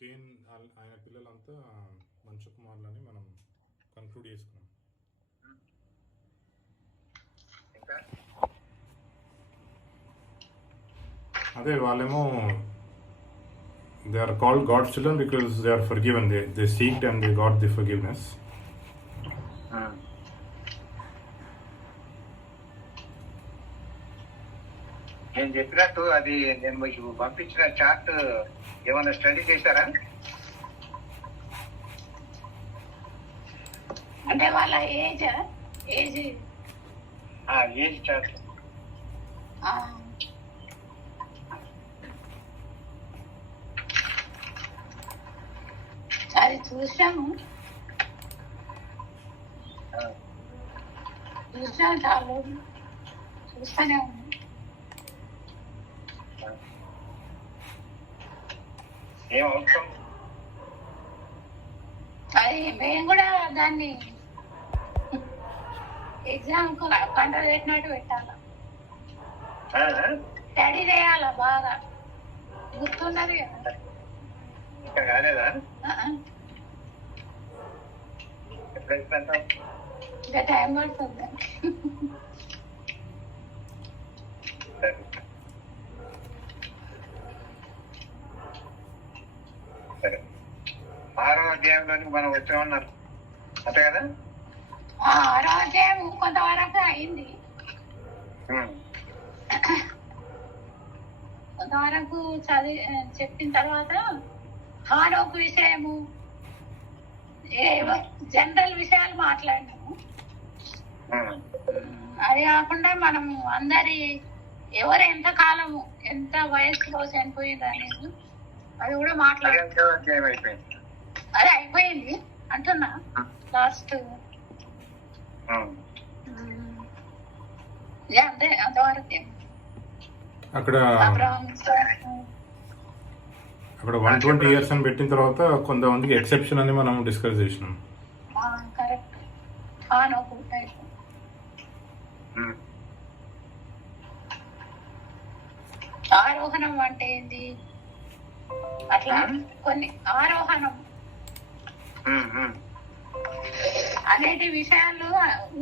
Kane ఆయన పిల్లలంతా మంచు కుమార్లని మనం కన్క్లూడ్ చేసుకున్నాం. అదే వాళ్ళేమో they are called God's children because they are forgiven. They seeked and they got the forgiveness. నేను చెప్పినట్టు అది నేను మీకు పంపించిన చార్ట్ ఏమైనా స్టడీ చేశారా? అంటే వాళ్ళ ఏజ్ చార్ట్ అది చూసాము చాలా చూస్తూనే ఉన్నాం. అది మేము కూడా దాన్ని ఎగ్జామ్ కంట్రోల్ పెట్టినట్టు పెట్టాలా, స్టడీ చేయాలా, బాగా గుర్తున్నది కదా. ఇంకా కాలేదా? ఇంకా టైం పడుతుంది. సరే, 6వ అధ్యాయంలోనికి మనం వచ్చామన్నారు అంతే కదా? 6వ అధ్యాయం కొంతవరకు అయింది, కొంతవరకు చెప్పిన తర్వాత హానోకు విషయము జనరల్ విషయాలు మాట్లాడినాము. అది కాకుండా మనము అందరి ఎవరు ఎంత కాలము ఎంత వయసులో చనిపోయింది అనేది అది కూడా మాట్లాడారు. అది అయిపోయింది అంటున్నా లాస్ట్ అంతే అంతవరకు. అక్కడ 120 years అని పెట్టిన తర్వాత కొంతమందికి ఎక్సెప్షన్ అని మనం డిస్కస్ చేసినాం. ఆరోహణం అంటే ఏంది, అట్లా కొన్ని ఆరోహణం అనేటి విషయాలు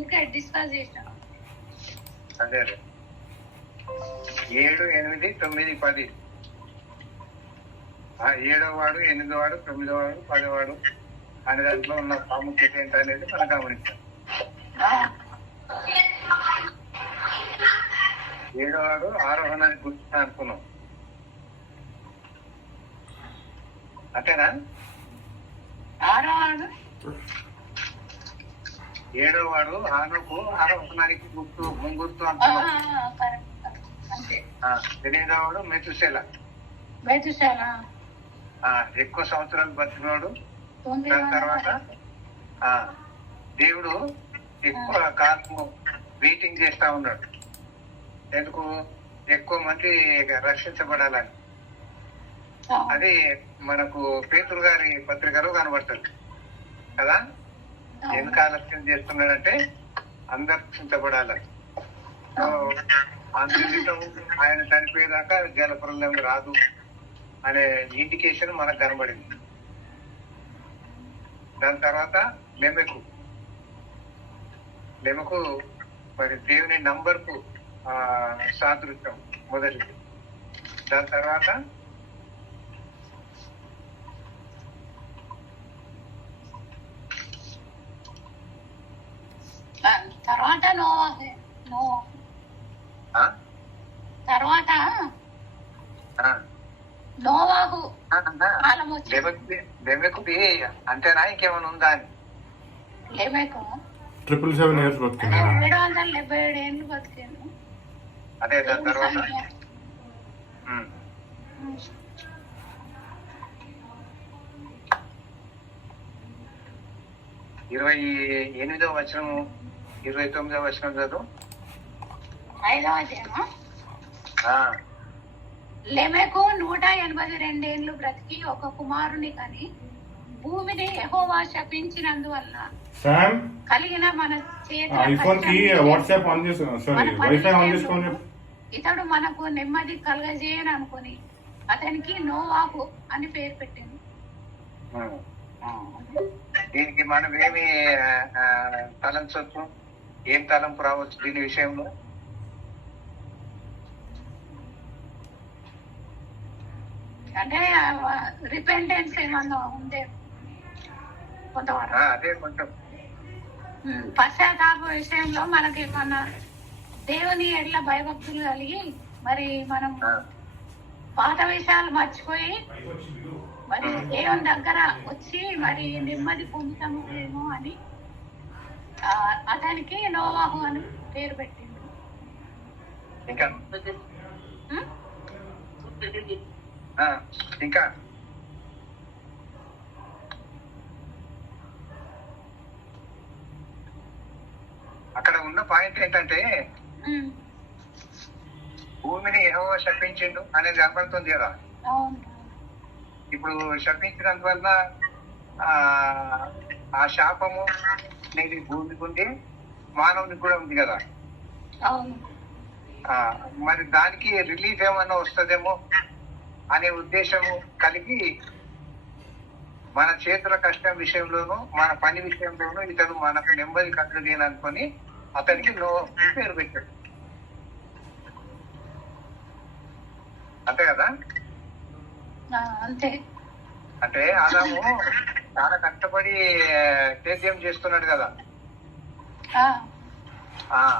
ఇంకా డిస్కస్ చేసినాం. అదే 7, 8, 9, 10 7వ వాడు, 8వ వాడు, 9వ వాడు, 10వ వాడు అనే దాంట్లో ఉన్న ప్రాముఖ్యత ఏంటనేది మనం గమనించాం. 7వ వాడు ఆరోహణానికి గుర్తు అనుకున్నాం అంతేనా? 7వ వాడు హానోకు ఆరోహణానికి ముంగుర్తు అనుకున్నాం. 8వ వాడు మెతుసేల ఎక్కువ సంవత్సరాలు బతికినోడు. దాని తర్వాత దేవుడు ఎక్కువ కాలం వెయిటింగ్ చేస్తా ఉన్నాడు, ఎందుకు? ఎక్కువ మంది రక్షించబడాలని. అది మనకు పేతురు గారి పత్రికలో కనబడుతుంది కదా. ఎందుకు ఆలస్యం చేస్తున్నాడంటే అందరు రక్షించబడాలని. అందులో ఆయన చనిపోయేదాకా జలప్రలయం రాదు అనే ఇండికేషన్ మనకు కనబడింది. దాని తర్వాత లెమెకు మరి దేవుని నంబర్కు సాదృశ్యం మొదటిది. దాని తర్వాత లెమెకుది అంతేనా, ఇంకేమైనా ఉందా అని? 777 years బతికినాడు. 777 ఏళ్ళు బతికాను. అదే దాని తర్వాత 28వ వచనము 29వ వచనం చదువు. 5వ అధ్యాయమా? లెమెకు 182 ఏళ్ళు బ్రతికి ఒక కుమారుని కని భూమిని యెహోవా శపించినందువల్ల కలిగిన మన ఇతడు మనకు నెమ్మది కలగజేయని అనుకుని అతనికి నోవాహు అని పేరు పెట్టింది. దీనికి మనం ఏమి తలంచవచ్చు, ఏం తలంపు రావచ్చు దీని విషయంలో? అంటే రిపెంటెన్స్ ఏమన్నా ఉందే కొంతవరకు. అదే కొంచెం పశ్చాత్తాప విషయంలో మనకి మన దేవుని ఎట్లా భయభక్తులు కలిగి మరి మనం పాత విషయాలు మర్చిపోయి మరి దేవుని దగ్గర వచ్చి మరి నెమ్మది పొందుతాము ఏమో అని అతనికి నోవాహు అని పేరు పెట్టిండు. ఇంకా ఇంకా అక్కడ ఉన్న పాయింట్ ఏంటంటే భూమిని యెహోవా శపించిండు అనేది కనపడుతుంది కదా. ఇప్పుడు శపించినందువల్ల ఆ శాపము అనేది భూమికి ఉంది, మానవునికి కూడా ఉంది కదా. మరి దానికి రిలీఫ్ ఏమన్నా వస్తుందేమో అనే ఉద్దేశము కలిగి మన చేతుల కష్టం విషయంలోనూ మన పని విషయంలోనూ ఇతడు మనకు నెమ్మది కలుగజేయను అనుకొని అతనికి పేరు పెట్టాడు. అంతే కదా? అంతే. అంటే ఆదాము చాలా కష్టపడి సేద్యం చేస్తున్నాడు కదా,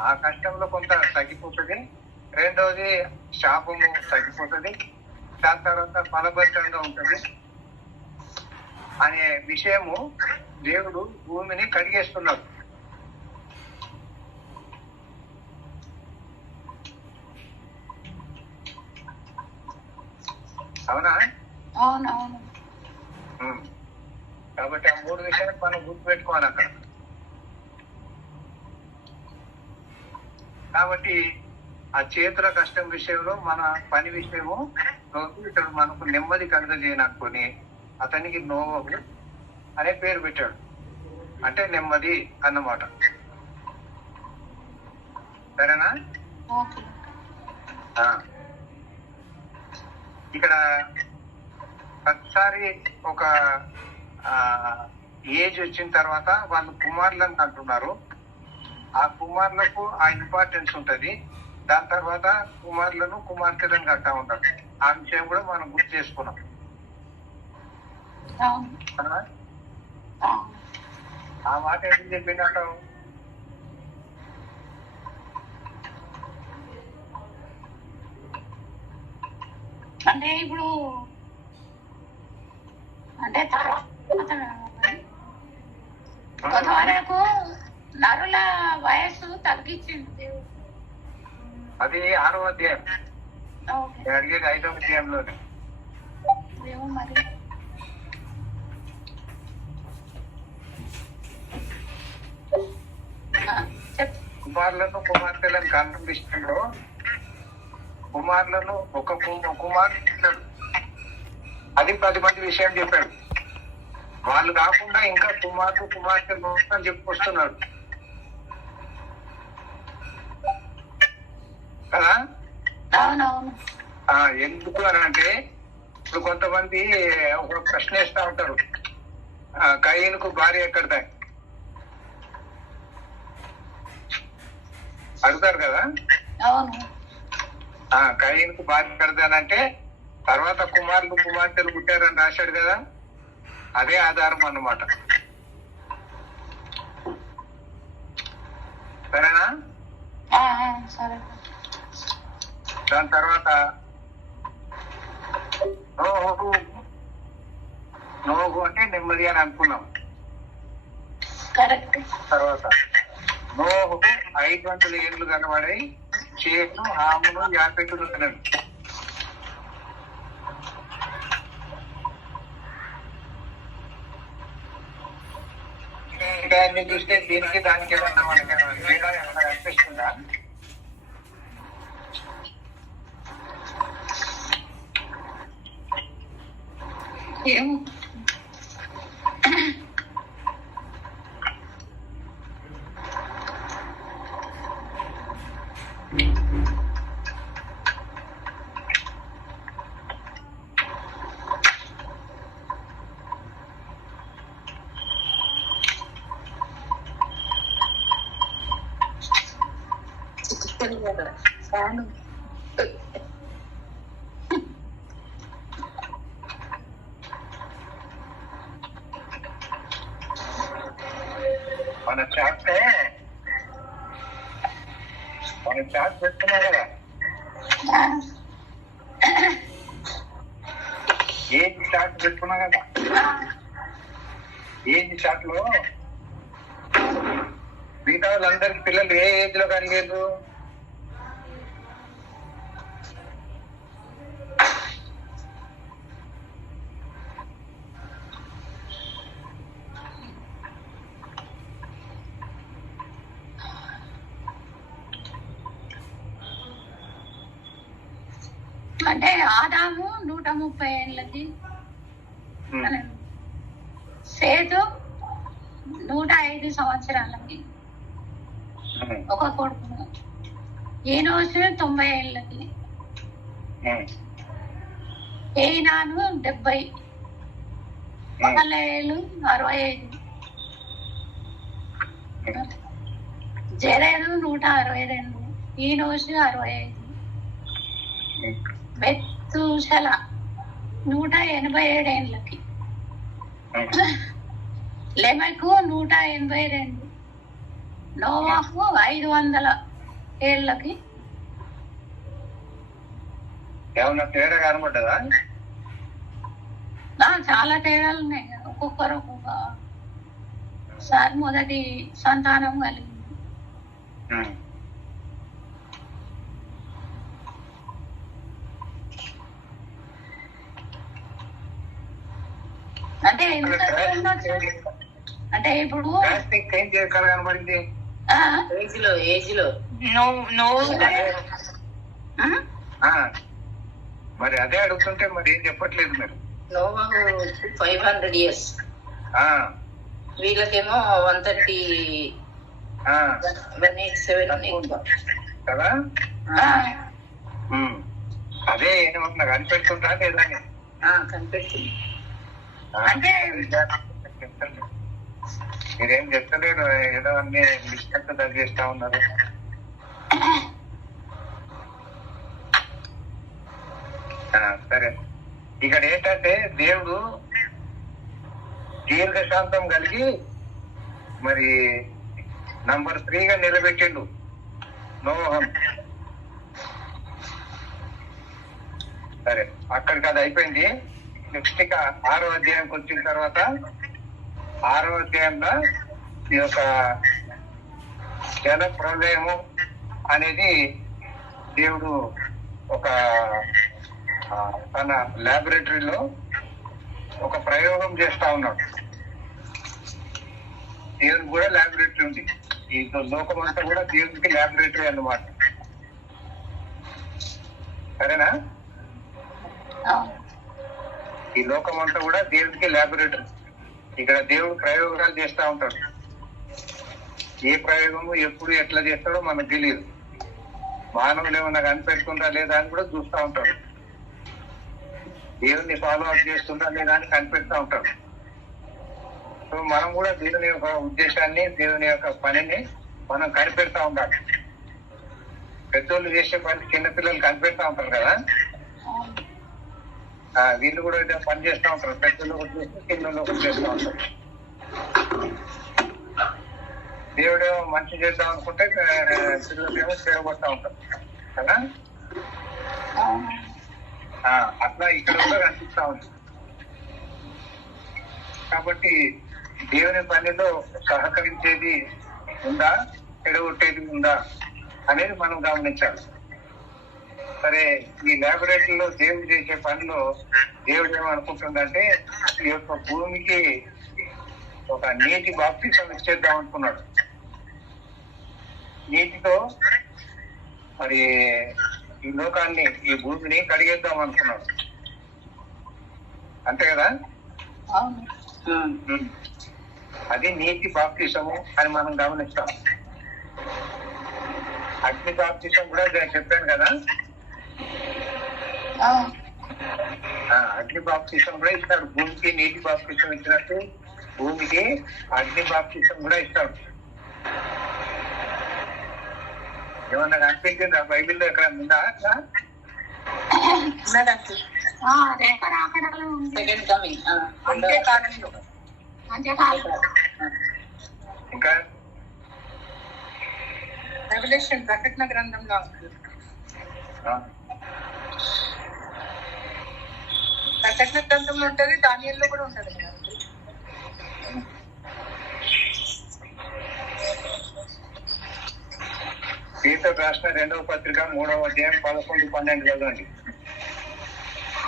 ఆ కష్టంలో కొంత తగ్గిపోతుంది. రెండవది శాపము తగ్గిపోతుంది, దాని తర్వాత ఫలభద్రంగా ఉంటుంది అనే విషయము దేవుడు భూమిని కడిగేస్తున్నాడు. అవునా? అవునవును. కాబట్టి ఆ మూడు విషయాలు మనం గుర్తుపెట్టుకోవాలి అక్కడ. కాబట్టి ఆ చేతుల కష్టం విషయంలో మన పని విషయము ఇతడు మనకు నెమ్మది కలుగజేయననుకొని అతనికి నోవహు అనే పేరు పెట్టాడు. అంటే నెమ్మది అన్నమాట. సరేనా? ఇక్కడ ప్రతిసారి ఒక ఏజ్ వచ్చిన తర్వాత వాళ్ళు కుమారులను అంటున్నారు. ఆ కుమారులకు ఆ ఇంపార్టెన్స్ ఉంటది. దాని తర్వాత కుమారులను కుమార్తెలను అంటా ఉంటారు. ఆ విషయం కూడా మనం గుర్తు చేసుకున్నాం. ఆ మాట ఎందుకు చెప్పిందంటావు? అంటే ఇప్పుడు అంటే కొంతవరకు నరుల వయస్సు తగ్గించింది దేవుడు. అది 6వ అధ్యాయం, అడిగేది 5వ అధ్యాయంలోనే. మరి కుమారులను కుమార్తెలను కన్న విషయంలో కుమారులను ఒక కుమారుడు అది 10 మంది విషయం చెప్పాడు. వాళ్ళు కాకుండా ఇంకా కుమార్తెలు మొత్తం చెప్పుకొస్తున్నాడు కదా. ఎందుకు అని అంటే ఇప్పుడు కొంతమంది ఒక ప్రశ్న వేస్తా ఉంటారు, కయ్యనుకు భార్య ఎక్కడదా అడుగుతారు కదా. కయ్యనుకు భార్య ఎక్కడదానంటే తర్వాత కుమారులు కుమార్తెలు పుట్టారని రాశాడు కదా, అదే ఆధారం అన్నమాట. సరేనా? దాని తర్వాత నోహు అంటే నెమ్మది అని అనుకున్నాం. తర్వాత నోహు 500 ఏళ్ళు కనబడి షేము హామును యాపెతులు తినడు. చూస్తే దీనికి దానికి ఏమన్నా అనిపిస్తుందా? ఏమో వస్తుంది కదా ఫ్యాన్. మన చాట్ పెట్టుకున్నాం కదా, ఏజ్ చాట్ పెట్టుకున్నాం కదా. ఏజ్ చాట్ లో మిగతా వాళ్ళందరికి పిల్లలు ఏ ఏజ్ లో కలిగారు? అంటే ఆదాము 130 ఏళ్ళకి, సేతు 105 సంవత్సరాలకి ఒక కొడుకు, ఈనోసు 90 ఏళ్ళకి, ఏనాను 70, మహలేలు 65, జరేదు 162, ఈనోసు 65, బెత్తుషల 187 ఏళ్ళకి, లెమెకు 182, నోవాహు 500 ఏళ్ళకి. ఏమన్నా తేడా కనబడ్డదా? చాలా తేడాలు ఉన్నాయి. ఒక్కొక్కరు ఒక్కొక్క సారి మొదటి సంతానం కలిగింది. అంటే ఎంత అంటే ఇప్పుడు కనబడింది మరి అదే అడుగుతుంటే మరి ఏం చెప్పట్లేదు మీరు? 500 years, వీళ్ళకేమో 130 కదా. అదే ఏమన్నా కనిపెడుతుంటా లేదా? కనిపెడుతుంది. అంటే మీరేం చెప్తలేరు, ఏదో అన్ని మిస్టేక్ తగ్గిస్తా ఉన్నారు. సరే, ఇక్కడ ఏంటంటే దేవుడు దీర్ఘశాంతం కలిగి మరి నంబర్ 3గా నిలబెట్టిండు నోహం. సరే, అక్కడికి అది అయిపోయింది. నెక్స్ట్ ఇక 6వ అధ్యాయంకి వచ్చిన తర్వాత 6వ అధ్యాయంలో ఈ యొక్క జల ప్రళయము అనేది దేవుడు ఒక తన ల్యాబొరేటరీలో ఒక ప్రయోగం చేస్తా ఉన్నాడు. దేవునికి కూడా ల్యాబొరేటరీ ఉంది. ఈ లోకం అంతా కూడా దేవునికి ల్యాబొరేటరీ అన్నమాట. సరేనా? ఈ లోకం అంతా కూడా దేవునికి ల్యాబొరేటరీ. ఇక్కడ దేవుడు ప్రయోగాలు చేస్తా ఉంటాడు. ఏ ప్రయోగము ఎప్పుడు ఎట్లా చేస్తాడో మనకు తెలియదు. మానవులు ఏమన్నా కనిపెడుతుందా లేదా అని కూడా చూస్తూ ఉంటాడు. దేవుని ఫాలో అప్ చేస్తుందా లేదా అని కనిపెడుతూ ఉంటాడు. సో మనం కూడా దేవుని యొక్క ఉద్దేశాన్ని, దేవుని యొక్క పనిని మనం కనిపెడతా ఉండాలి. పెద్దోళ్ళు చేసే పని చిన్నపిల్లలు కనిపెడతా ఉంటారు కదా, వీళ్ళు కూడా ఏదో పని చేస్తూ ఉంటారు. పెద్దలు ఒకటి చేస్తే చిన్నలు ఒకటి చేస్తూ ఉంటారు. దేవుడేమో మంచి చేద్దాం అనుకుంటే పిల్లలేమో చేయబడతా ఉంటారు కదా. అట్లా ఇక్కడ కూడా కనిపిస్తా ఉంది. కాబట్టి దేవుని పనిలో సహకరించేది ఉందా, చెడగొట్టేది ఉందా అనేది మనం గమనించాలి. సరే, ఈ ల్యాబొరేటరీలో దేవుడు చేసే పనిలో దేవుడు ఏమనుకుంటుందంటే ఈ యొక్క భూమికి ఒక నీటి బాప్తిసం ఇచ్చేద్దాం అనుకున్నాడు. నీటితో మరి ఈ లోకాన్ని, ఈ భూమిని కడిగేద్దాం అనుకున్నాడు. అంతే కదా? అది నీటి బాప్తిసము అని మనం గమనిస్తాం. అగ్ని బాప్తిసం కూడా చెప్పాను కదా. అగ్ని బాప్తిసం కూడా ఇస్తాడు. భూమికి నీటి బాప్తిసం ఇచ్చినట్టు భూమికి అగ్ని బాప్తిసం కూడా ఇస్తాడు. ఏమన్నా కనిపించిందా బైబిల్లో ఎక్కడ ఉందా అట్లా? ఉన్నది అంకుల్. రేఖ రాకడాలు ఉంది. Second coming. అంతే కాలంలో ఇంకా రెవల్యూషన్ ప్రకటన గ్రంథంలో అంకుల్. ప్రకటన గ్రంథంలో ఉంటది, దానిలో కూడా ఉంటది కదా అంకుల్. పేతురు రాసిన 2వ పత్రిక 3వ అధ్యాయం 11-12 చదవండి,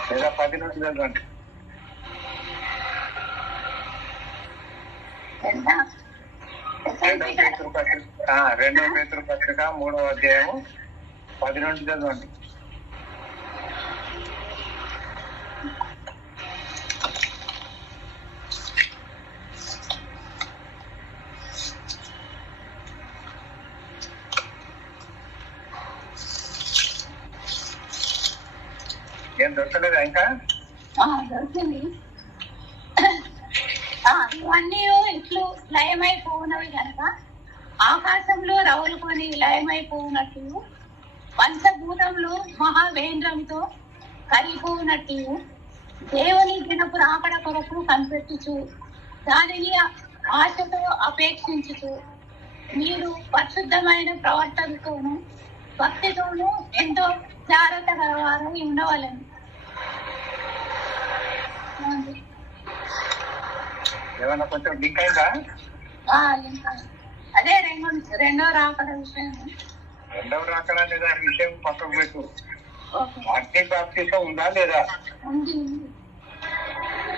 లేదా 10 నుంచి చదవండి. 2వ పేతురు పత్రిక 3వ అధ్యాయము 10 నుంచి చదవండి. ఏం దొరకలేదా ఇంకా? దొరికింది. ఇవన్నీ ఇట్లు లయమైపోయినవి కనుక ఆకాశంలో రవులుకొని లయమైపోయినట్టు, పంచభూతములు మహావేంద్రంతో కరిగిపోయినట్టు, దేవుని దినపు రాకడ కొరకు కనిపెట్టుచు దానిని ఆశతో అపేక్షించుచు మీరు పరిశుద్ధమైన ప్రవర్తనతోనూ భక్తితోనూ ఎంతో జాగ్రత్త గలవారు ఉండవాలని. ఏమన్నా కొంచెం లింక్ అయిందా? అదే రెండో రాకడ విషయం. రెండవ రాకడ లేదా విషయం పక్కకు పెట్టు. అగ్ని బాప్తిసం ఉందా లేదా? ఉంది.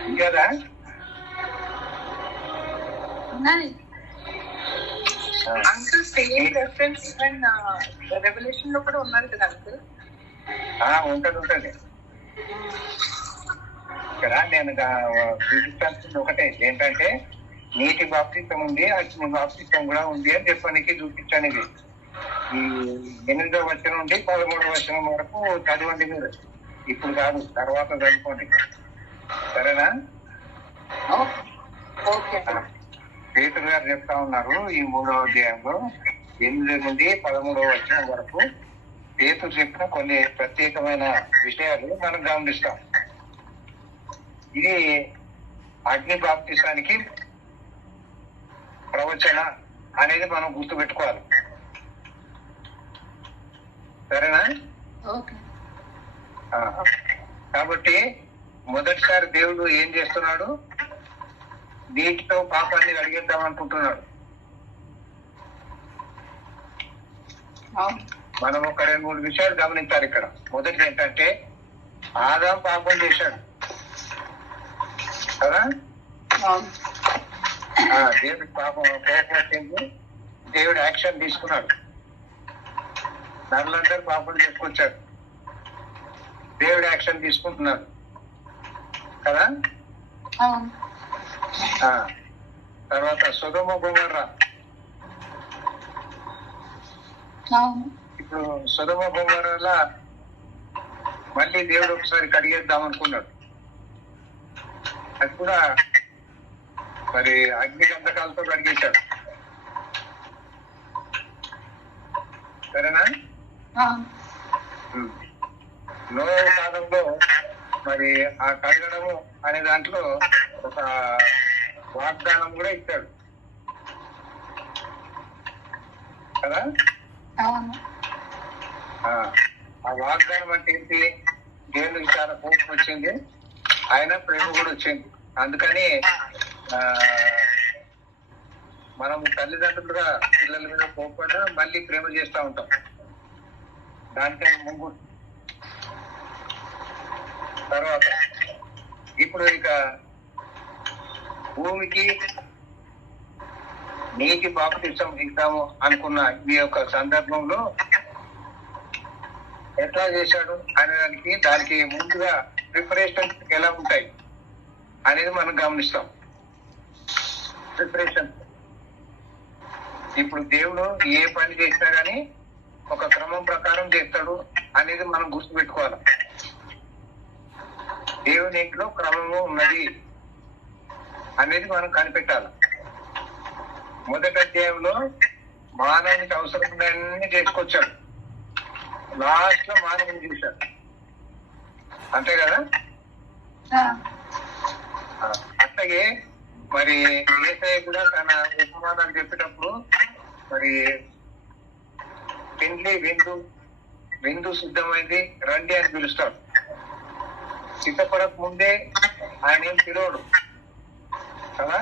ఇంకదా? ఉన్నది. Uncle same reference even revolution లో కూడా ఉన్నారు కదా అంకుల్. ఉంటది. ఇక్కడ నేను చూపించాల్సింది ఒకటే, ఏంటంటే నీటి బాప్తిసం ఉంది, అగ్ని బాప్తిసం కూడా ఉంది అని చెప్పడానికి చూపించాను. ఇది ఈ 8వ వచనం నుండి 13వ వచనం వరకు చదవండి మీరు. ఇప్పుడు కాదు, తర్వాత చదువుకోండి, సరేనా? పేతురు గారు చెప్తా ఉన్నారు ఈ 3వ అధ్యాయంలో 8 నుండి 13వ వచనం వరకు పేతురు చెప్పిన కొన్ని ప్రత్యేకమైన విషయాలు మనం గమనిస్తాం. ఇది అగ్ని బాప్తిసానికి ప్రవచన అనేది మనం గుర్తుపెట్టుకోవాలి, సరేనా? కాబట్టి మొదటిసారి దేవుడు ఏం చేస్తున్నాడు? నీటితో పాపాన్ని కడిగేద్దాం అనుకుంటున్నాడు. మనం ఒక 2-3 విషయాలు గమనించాలి ఇక్కడ. మొదటిది ఏంటంటే ఆదాం పాపం చేశాడు కదా, దేవుడి పాపం వచ్చింది, దేవుడు యాక్షన్ తీసుకున్నాడు, నరులందరూ పాపం చేసుకొచ్చారు, దేవుడు యాక్షన్ తీసుకుంటున్నాడు కదా. తర్వాత సొదొమ గొమొర్రా, ఇప్పుడు సొదొమ గొమొర్రాలో మళ్ళీ దేవుడు ఒకసారి కడిగేద్దాం అనుకున్నాడు. అది కూడా మరి అగ్ని గంధకాలతో కడిగేశాడు, సరేనా? నోవహు కాలంలో మరి ఆ కడగడము అనే దాంట్లో ఒక వాగ్దానం కూడా ఇచ్చాడు కదా. ఆ వాగ్దానం అంటే ఏంటి? దేవునికి చాలా కోపం వచ్చింది, ఆయన ప్రేమ కూడా వచ్చింది. అందుకని మనం తల్లిదండ్రులుగా పిల్లల మీద కోపడ మళ్ళీ ప్రేమ చేస్తూ ఉంటాం. దానికని ముందు తర్వాత ఇప్పుడు ఇక భూమికి నీటి బాప్తిసం ఇద్దాము అనుకున్న ఈ యొక్క సందర్భంలో ఎట్లా చేశాడు అనేదానికి దానికి ముందుగా ప్రిపరేషన్ ఎలా ఉంటాయి అనేది మనం గమనిస్తాం. ప్రిపరేషన్ ఇప్పుడు దేవుడు ఏ పని చేసినా గానీ ఒక క్రమం ప్రకారం చేస్తాడు అనేది మనం గుర్తుపెట్టుకోవాలి. దేవుని ఇంట్లో క్రమము ఉన్నది అనేది మనం కనిపెట్టాలి. మొదటి అధ్యాయంలో మానవునికి అవసరమైనన్ని చేసుకొచ్చాడు. లాస్ట్ లో మానవుని చూశాడు. అంతే కదా? అట్లాగే మరి యేసయ్య కూడా తన ఉపమానాలు చెప్పేటప్పుడు మరి పెండ్లి విందు సిద్ధమైంది రండి అని పిలుస్తాడు. సిద్ధపడక ముందే ఆయన ఏం పిలవడు కదా.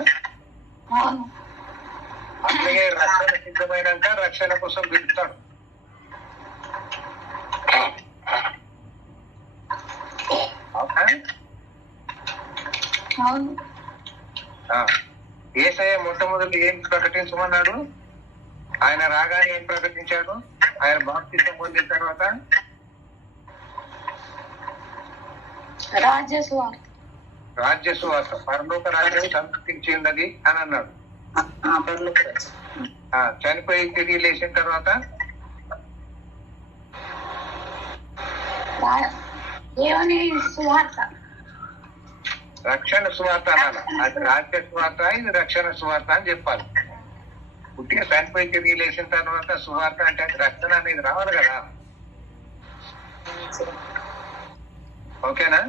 అట్లాగే రక్షణ సిద్ధమైనాక రక్షణ కోసం పిలుస్తాడు. యేసయ్య మొట్టమొదటి ఏం ప్రకటించమన్నాడు? ఆయన రాగానే ఏం ప్రకటించాడు? ఆయన బాప్తిసం పొందిన తర్వాత రాజ్య సువార్త, పరలోక రాజ్యం సమర్పించి ఉన్నది అని అన్నాడు. చనిపోయి తిరిగి లేచిన తర్వాత రక్షణ సువార్త అనాలి. అది రాజ్య సువార్త, ఇది రక్షణ సువార్త అని చెప్పాలి. పుట్టిన చనిపోయి తిరిగి లేచిన తర్వాత సువార్త అంటే రక్షణ అనేది రావాలి కదా. ఓకేనా?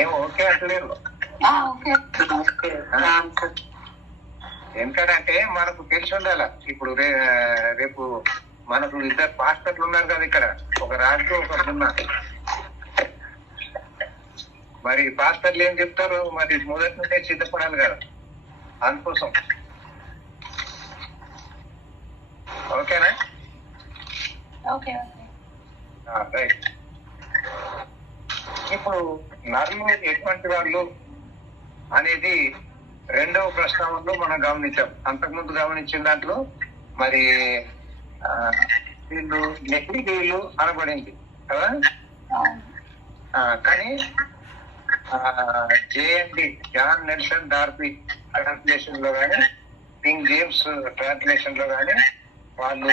ఏం ఓకే అంటలేరు. ఎందుకంటే మనకు తెలిసి ఉండాల. ఇప్పుడు రేపు మనకు ఇద్దరు పాస్టర్లు ఉన్నారు కదా ఇక్కడ, ఒక రాజు ఒక బృంద. మరి పాస్టర్లు ఏం చెప్తారు? మరి మొదటి నుండే సిద్ధపడాలి కదా అందుకోసం. ఓకేనా? రైట్. ఇప్పుడు నరులు ఎటువంటి వాళ్ళు అనేది రెండవ ప్రస్తావనలో మనం గమనించాం. అంతకుముందు గమనించిన దాంట్లో మరి వీళ్ళు నెగ్రిగీయులు అనబడింది కదా. కానీ JND John Nelson Darby translation లో కానీ, కింగ్ జేమ్స్ ట్రాన్స్లేషన్ లో కానీ వాళ్ళు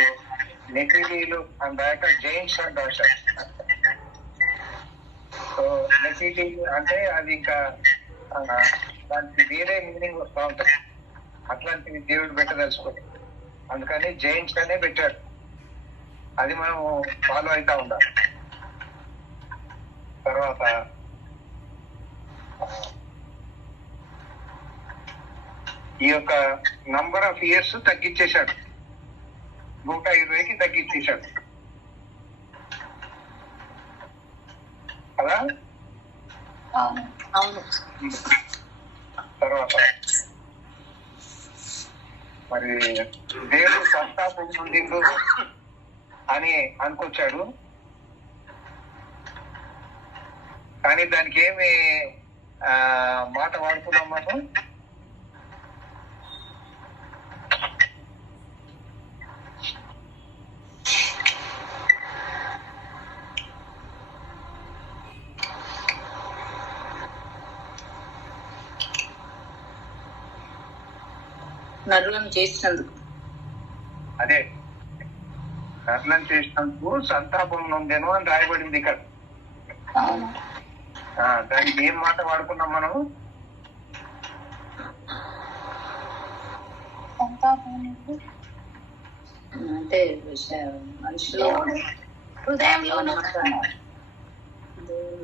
నెగ్రిగీయులు అందాక జైన్స్ అని రాశారు. సో నెగ్రిగీయులు అంటే అది ఇంకా దానికి వేరే మీనింగ్ వస్తూ ఉంటుంది. అట్లాంటివి దేవుడు పెట్టదలుచుకోండి. అందుకని జైన్స్ అనే పెట్టాడు. అది మనం ఫాలో అవుతా ఉండాలి. తర్వాత ఈ యొక్క నంబర్ ఆఫ్ ఇయర్స్ తగ్గించేశాడు, 120కి తగ్గించేశాడు కదా. తర్వాత మరి దేవుడు సంతాపం నుండి అని అనుకొచ్చాడు. కానీ దానికి ఏమి మాట వాడుకున్నాం మనం? నరులను చేసినందుకు. అదే నరులను చేసినందుకు సంతాపం నొందెను అని రాయబడింది ఇక్కడ. దానికి ఏం మాట వాడుకున్నాం మనం? అంటే మనుషులు హృదయంలో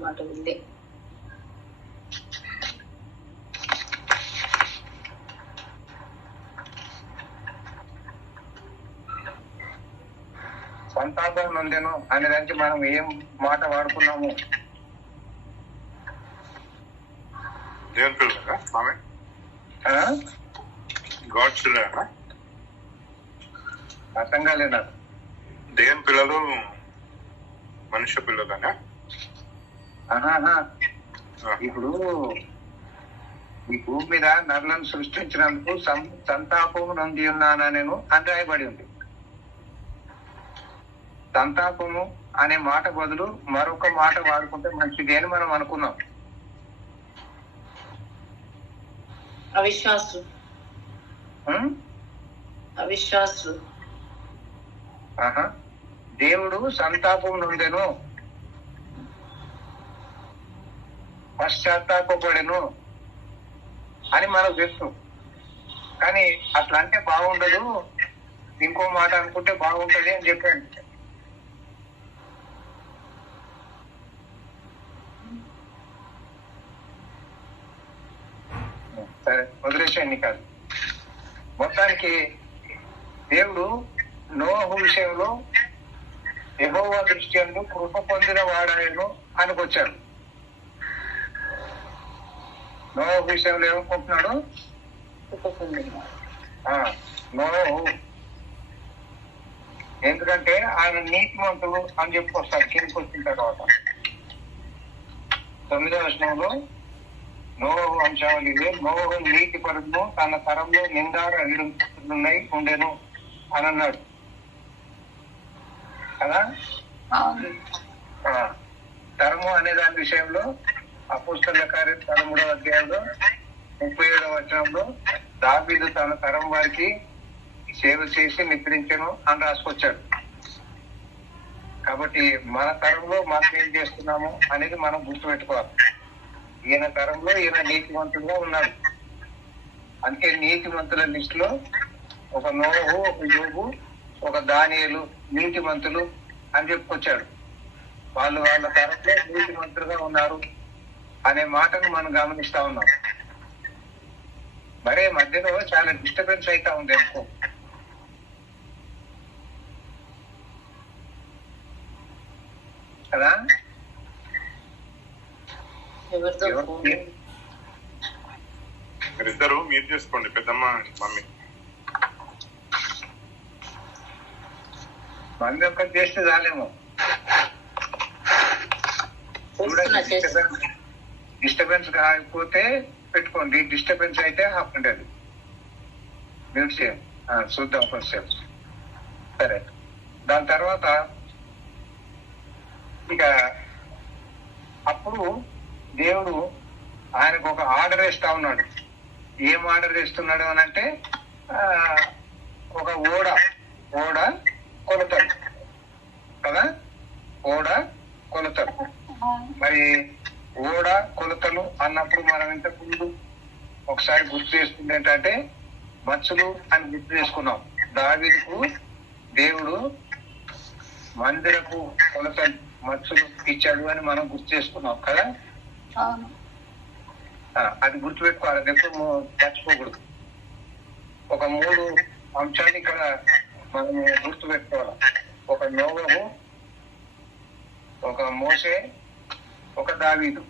మాట ఉంది. సంతాపం నొందెను అనే దానికి మనం ఏం మాట వాడుకున్నాము? దేవుని పిల్లలుగా ఆమె గాడ్ చిల్డ్రన్. అర్థం కాలేదా? దేవుని పిల్లలు మనుష్య పిల్లలుగా. ఇప్పుడు ఈ భూమి మీద నరులను సృష్టించినందుకు సంతాపము నొంది ఉన్నానా నేను అని రాయబడి ఉంది. సంతాపము అనే మాట బదులు మరొక మాట వాడుకుంటే మంచిది అని మనం అనుకున్నాం. అవిశ్వాసులు. దేవుడు సంతాపం నొందెను, పశ్చాత్తాపడెను అని మనకు తెలుసు. కానీ అట్లా అంటే బాగుండదు, ఇంకో మాట అనుకుంటే బాగుంటది అని చెప్పాను. సరే వదిలేసాన్ని కాదు. మొత్తానికి దేవుడు నోహు విషయంలో యెహోవా దృష్టి యందు కృప పొందిన వాడాయను అనుకొచ్చాడు. నోహు విషయంలో ఏమనుకుంటున్నాడు? నోహు ఎందుకంటే ఆయన నీతిమంతుడు అని చెప్పుకొస్తాడు కిందకి వచ్చిన తర్వాత. 9వ వచనంలో నోహు వంశావళి ఇదే, నోహు నీతి పరుడును తన తరంలో నిందారు అడ్డున్నాయి ఉండెను అని అన్నాడు కదా. తరము అనే దాని విషయంలో అపోస్తలుల కార్యం 13వ అధ్యాయంలో 37వ వచనంలో దావీదు తన తరం వారికి సేవ చేసి నిద్రించను అని రాసుకొచ్చాడు. కాబట్టి మన తరంలో మనం ఏం చేస్తున్నాము అనేది మనం గుర్తుపెట్టుకోవాలి. ఈయన తరంలో ఈయన నీతిమంతులుగా ఉన్నాడు. అంటే నీతిమంతుల లిస్టులో ఒక నోహు, ఒక యోబు, ఒక దానియేలు నీతిమంతులు అని చెప్పుకొచ్చాడు. వాళ్ళు వాళ్ళ తరంలో నీతిమంతులుగా ఉన్నారు అనే మాటను మనం గమనిస్తా ఉన్నాం. మరే మధ్యలో చాలా డిస్టర్బెన్స్ అయితే ఉంది అనుకో. కదా ఇద్దరు మీరు చేసుకోండి, పెద్దమ్మ మమ్మీ. మమ్మీ ఒక్కటి చేస్తే చాలేమో. డిస్టర్బెన్స్ కాకపోతే పెట్టుకోండి, డిస్టర్బెన్స్ అయితే ఆపండి. అది మ్యూట్ చేయండి, చూద్దాం కొంచెం. సరే, దాని తర్వాత ఇక అప్పుడు దేవుడు ఆయనకు ఒక ఆర్డర్ వేస్తా ఉన్నాడు. ఏం ఆర్డర్ వేస్తున్నాడు అని అంటే ఒక ఓడ కొలతలు కదా, ఓడ కొలతలు. మరి ఓడ కొలతలు అన్నప్పుడు మనం ఇంతకు ముందు ఒకసారి గుర్తు చేసుకుంది ఏంటంటే మచ్చులు అని గుర్తు చేసుకున్నాం. దావీదుకు దేవుడు మందిరపు కొలతలు మచ్చులు ఇచ్చాడు అని మనం గుర్తు చేసుకున్నాం కదా. అది గుర్తుపెట్టుకోవాలి, అది ఎప్పుడు మర్చిపోకూడదు. ఒక 3 అంశాలు ఇక్కడ మనం గుర్తుపెట్టుకోవాలి. ఒక నోవహు, ఒక మోషే, ఒక దావీదు.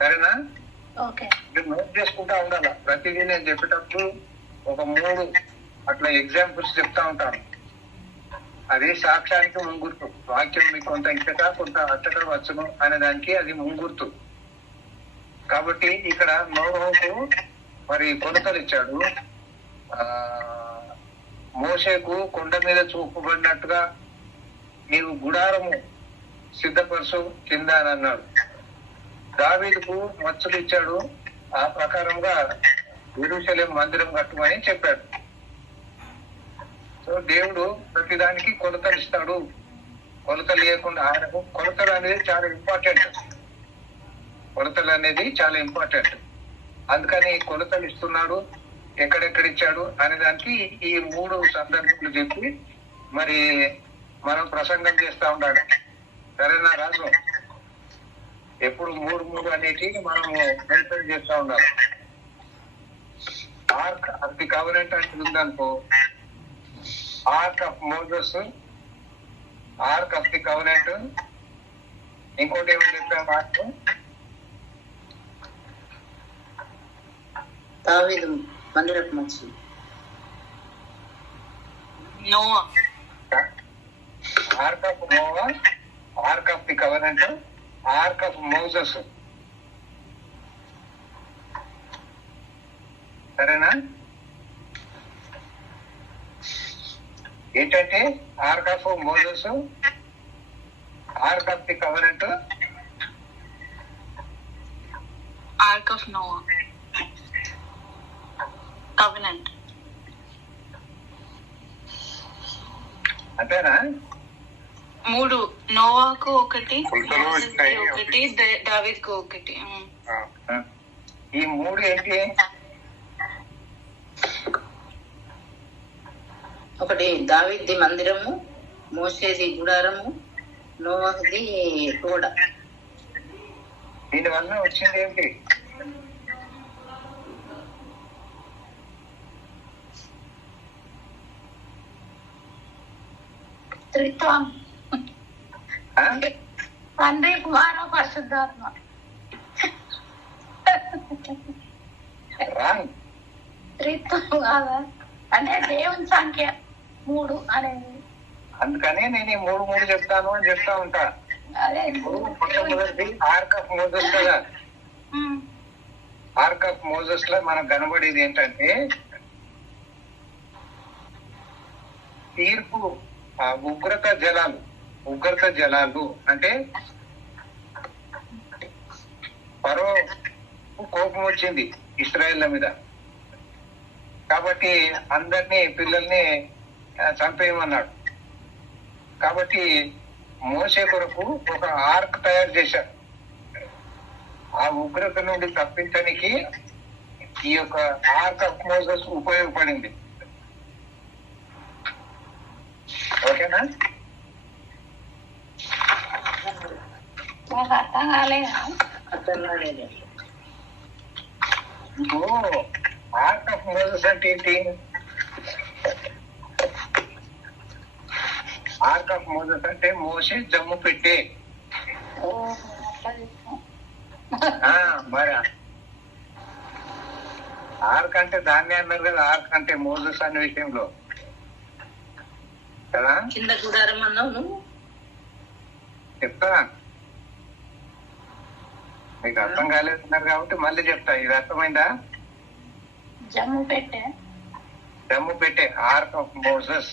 సరేనా? మీరు నోట్ చేసుకుంటా ఉండాల. ప్రతిదీ నేను చెప్పేటప్పుడు ఒక 3 అట్లా ఎగ్జాంపుల్స్ చెప్తా ఉంటాను. అది సాక్ష్యానికి ముంగుర్తు. వాక్యం మీకు కొంత ఇచ్చట కొంత అచ్చట వచ్చును అనే దానికి అది ముంగుర్తు. కాబట్టి ఇక్కడ నోవహుకు మరి కొలతలు ఇచ్చాడు. మోషేకు కొండ మీద చూపబడినట్టుగా నీవు గుడారము సిద్ధపరచు కింద అని అన్నాడు. దావీదుకు మచ్చులు ఇచ్చాడు. ఆ ప్రకారంగా యెరూషలేం మందిరం కట్టమని చెప్పాడు. సో దేవుడు ప్రతిదానికి కొలతలు ఇస్తాడు. కొలతలు లేకుండా ఆయనకు కొలతలు అనేది చాలా ఇంపార్టెంట్. అందుకని కొలతలు ఇస్తున్నాడు. ఎక్కడెక్కడ ఇచ్చాడు అనే దానికి ఈ 3 సందర్భాలు చెప్పి మరి మనం ప్రసంగం చేస్తా ఉండాలి. సరేనా రాజు? ఎప్పుడు 3 అనేటి మనం మెన్షన్ చేస్తా ఉండాలి. ఆర్క్ ఆఫ్ ది కవెనెంట్ అంటే ఉందనుకో, ark of Moses, ark of the covenant. ఇంకోటి ఏమని చెప్పాం? ఆర్క్ దావీదు మందిరపు మచ్చి, Noah, ark of Noah, ark of the covenant, ark of Moses. సరేనా? ఏంటంటే ark of Moses, ark of the covenant, ark of Noah, covenant. అంతేనా? 3 నోవాకు ఒకటి, కొలతలు ఇస్తాయి. ఒకటి దావీదుకు ఒకటి. ఈ 3 ఏంటి? ఒకటి దావీది మందిరము, మోషేది గుడారము, నోహది ఓడ. దీనివల్ల వచ్చింది ఏంటి? త్రిత్వం, ఆ? తండ్రి కుమార పరిశుద్ధాత్మ. రాంగ్. త్రిత్వం కాదా అంటే దేవుని సంఖ్య 3 అనేది. అందుకనే నేను ఈ 3 చెప్తాను అని చెప్తా ఉంటా. అదే మొట్టమొదటి ఆర్క్ ఆఫ్ మోజెస్ కదా. ఆర్క్ ఆఫ్ మోజెస్ లో మనకు కనబడేది ఏంటంటే తీర్పు, ఆ ఉగ్రత జలాలు అంటే ఫరో కోపం వచ్చింది ఇశ్రాయేళ్ల మీద, కాబట్టి అందరినీ పిల్లల్ని చంపేయమన్నాడు. కాబట్టి మోసే కొరకు ఒక ఆర్క్ తయారు చేశారు. ఆ ఉగ్రత నుండి తప్పించడానికి ఈ యొక్క ఆర్క్ ఆఫ్ మోసెస్ ఉపయోగపడింది. ఓకేనా? నాకు అర్థం కాలేదా? అర్థం కాలేదు. ఆర్క్ ఆఫ్ మోసెస్ అంటే ఏంటి? ఆర్క్ ఆఫ్ మోసెస్ అంటే మోసే జమ్ము పెట్టే. ఓ, అట్లా చెప్పు. మరి ఆర్క్ అంటే దాన్ని అన్నారు కదా, ఆర్క్ అంటే మోసెస్ అనే విషయంలో కదా. కింద గుడారం అన్నావు నువ్వు. చెప్తా, మీకు అర్థం కాలేదున్నారు కాబట్టి మళ్ళీ చెప్తా. ఇది అర్థమైందా? జమ్ము పెట్టే, జమ్ము పెట్టే ఆర్క్ ఆఫ్ మోసెస్.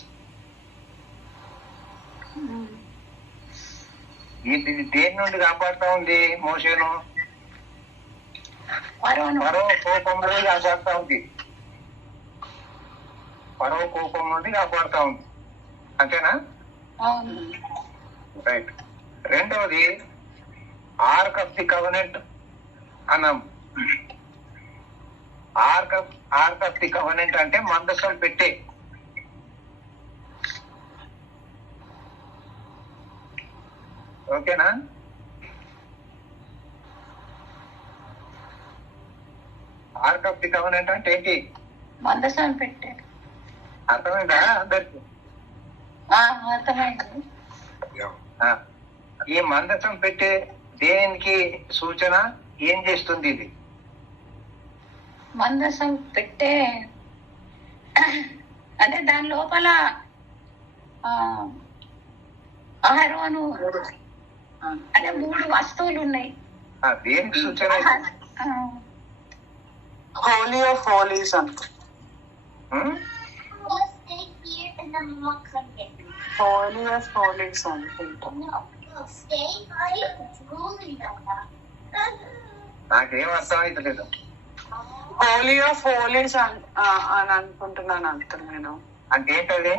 ఇది దేని నుండి కాపాడుతా ఉంది మోసేను? ఫరోను. ఫరో కోపం నుండి కాపాడుతా ఉంది. ఫరో కోపం నుండి కాపాడుతా ఉంది. అంతేనా? అవును. రైట్. రెండవది ఆర్క్ ఆఫ్ ది కవెనెంట్ అన్నాం. ఆర్క్ ఆఫ్ ది కవెనెంట్ అంటే మందసం పెట్టే. ఓకేనా? ఆర్క్ ఆఫ్ ది కవెనెంట్ అంటే ఏంటి? మందసం పెట్టే. అర్థమైందా అందరికి? అర్థమైంది. ఈ మందసం పెట్టే దేనికి సూచన? ఏం చేస్తుంది ఇది? మందసం పెట్టే అంటే దాని లోపల అహరోను అంటే 3 వస్తువులు ఉన్నాయి. దేనికి సూచన? హోలీ ఆఫ్ హోలీస్ అంట. హోలీ ఆఫ్ హోలీస్ అనుకుంటా. నాకేం అర్థం అవుతలేదు. హోలీ ఆఫ్ హోలీస్ అని అనుకుంటున్నాను అంత నేను. అంటే ఏంటది?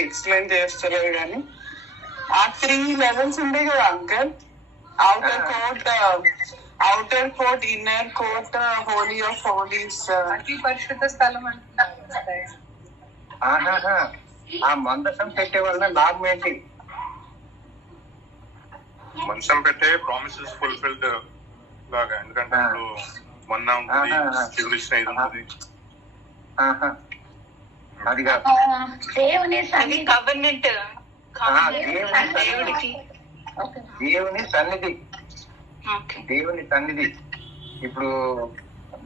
ఎక్స్ప్లెయిన్ చేస్తలేదు కానీ ఆ 3 లెవెల్స్ ఉండే కదా uncle. Outer court, inner court, holy of holies. అతి పరిశుద్ధ స్థలం అంటున్నారు. ఆ మందసం పెట్టే వల్ల లాభం ఏంటి? మంచం పెట్టే ప్రామిసెస్ ఫుల్ఫిల్డ్ లాగా. ఎందుకంటే ఇప్పుడు మొన్న ఉంటుంది, చిగురిచ్చిన ఇది ఉంటుంది. అది కాదు, దేవుని అది సన్నిధి. కవర్నెంట్. దేవుడికి దేవుని సన్నిధి. దేవుని సన్నిధి. ఇప్పుడు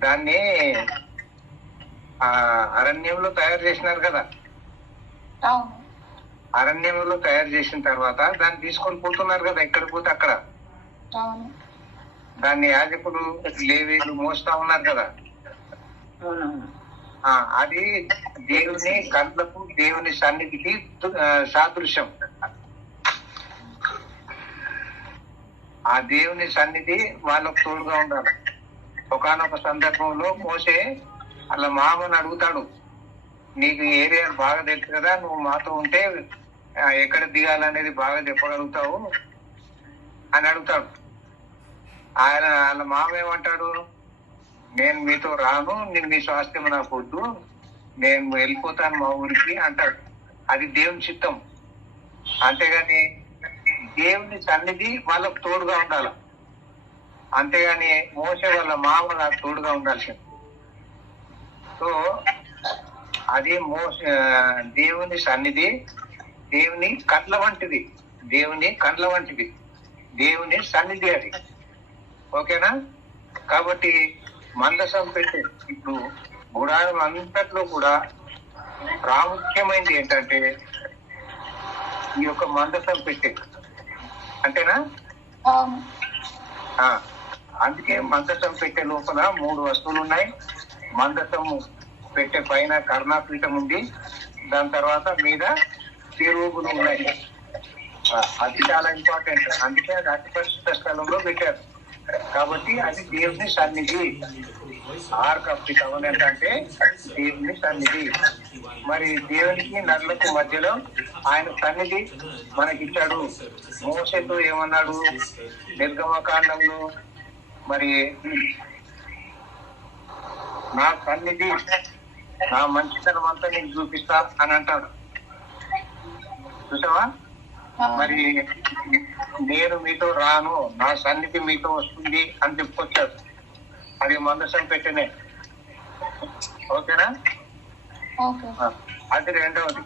దాన్ని అరణ్యంలో తయారు చేసినారు కదా. అవును. అరణ్యంలో తయారు చేసిన తర్వాత దాన్ని తీసుకొని పోతున్నారు కదా, ఎక్కడ పోతే అక్కడ. అవును. దాన్ని యాజకులు లేవీలు మోస్తా ఉన్నారు కదా. అది దేవుని కళ్ళకు, దేవుని సన్నిధికి సాదృశ్యం. ఆ దేవుని సన్నిధి వాళ్ళకు తోడుగా ఉండాలి. ఒకానొక సందర్భంలో మోసే అలా మామని అడుగుతాడు, నీకు ఏరియా బాగా తెలుసు కదా, నువ్వు మాతో ఉంటే ఎక్కడ దిగాలనేది బాగా చెప్పగలుగుతావు అని అడుగుతాడు. వాళ్ళ మామ ఏమంటాడు, నేను మీతో రాను, నేను మీ స్వాస్థ్యం నాకు వద్దు, నేను వెళ్ళిపోతాను మా ఊరికి అంటాడు. అది దేవుని చిత్తం. అంతేగాని దేవుని సన్నిధి వాళ్ళకు తోడుగా ఉండాలి, అంతేగాని మోసే వాళ్ళ మామ నాకు తోడుగా ఉండాల్సింది. సో అది దేవుని సన్నిధి దేవుని కండ్ల వంటిది, దేవుని కండ్ల వంటిది, దేవుని సన్నిధి అది. ఓకేనా? కాబట్టి మందసం పెట్టే ఇప్పుడు గుడారం అంతట్లో కూడా ప్రాముఖ్యమైనది ఏంటంటే ఈ యొక్క మందసం పెట్టే, అంతేనా? అందుకే మందసం పెట్టే లోపల 3 వస్తువులు ఉన్నాయి. మందసము పెట్టే పైన కర్ణాపీఠం ఉంది, దాని తర్వాత మీద తిరుగులు ఉన్నాయి. అది చాలా ఇంపార్టెంట్. అందుకే అది అతి పరిశుద్ధ స్థలంలో పెట్టారు. కాబట్టి అది దేవుని సన్నిధి. ఆర్క్ ఆఫ్ ది కవెనెంట్ అంటే దేవుని సన్నిధి. మరి దేవునికి నరులకు మధ్యలో ఆయన సన్నిధి మనకిచ్చాడు. మోసేతో ఏమన్నాడు నిర్గమకాండంలో, మరి నా సన్నిధి నా మంచితనం అంతా నీకు చూపిస్తా అని అంటాడు. చూసావా? మరి నేను మీతో రాను, నా సన్నిధి మీతో వస్తుంది అని చెప్పుకొచ్చాడు. అది మందసం పెట్టినే. ఓకేనా? అది రెండవది.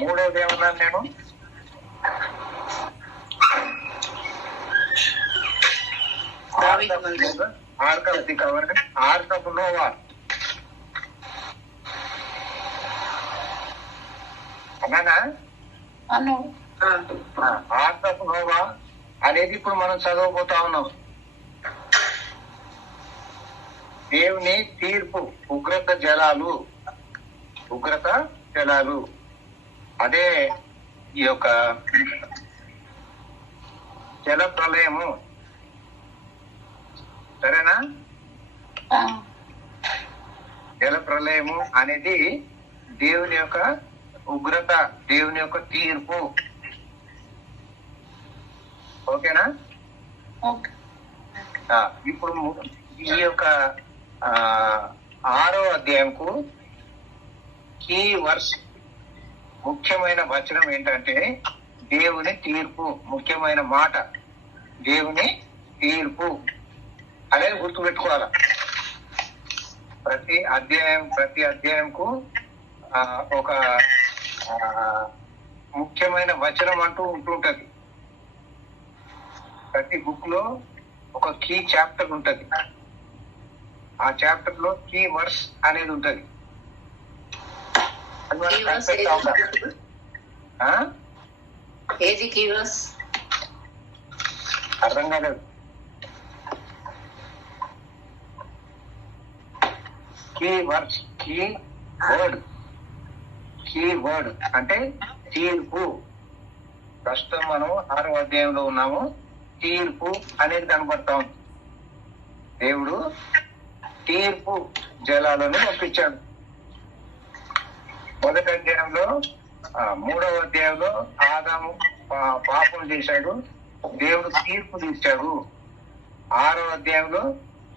మూడవది ఏమన్నాను నేను, Ark of the covenant, ark of Noah. అన్నానా? ఆర్క్ ఆఫ్ నోవా అనేది ఇప్పుడు మనం చదవబోతా ఉన్నాం. దేవుని తీర్పు, ఉగ్రత జలాలు, ఉగ్రత జలాలు. అదే ఈ యొక్క జల ప్రళయము. సరేనా? జల ప్రళయము అనేది దేవుని యొక్క ఉగ్రత, దేవుని యొక్క తీర్పు. ఓకేనా? ఇప్పుడు ఈ యొక్క 6వ అధ్యాయంకు కీ వర్స్, ముఖ్యమైన వచనం ఏంటంటే దేవుని తీర్పు. ముఖ్యమైన మాట దేవుని తీర్పు అనేది గుర్తుపెట్టుకోవాలి. ప్రతి అధ్యాయంకు ఒక ముఖ్యమైన వచనం అంటూ ఉంటుంటది. ప్రతి బుక్ లో ఒక కీ చాప్టర్ ఉంటది. ఆ చాప్టర్ లో కీ వర్స్ అనేది ఉంటది. అర్థం కాలేదు. కీ వర్డ్స్, కీ వర్డ్ అంటే తీర్పు. ప్రస్తుతం మనం 6వ అధ్యాయంలో ఉన్నాము. తీర్పు అనేది కనబడతా ఉంది. దేవుడు తీర్పు జలాలను పంపించాడు. మొదటి అధ్యాయంలో 3వ అధ్యాయంలో ఆదాము పాపం చేశాడు, దేవుడు తీర్పు తీర్చాడు. 6వ అధ్యాయంలో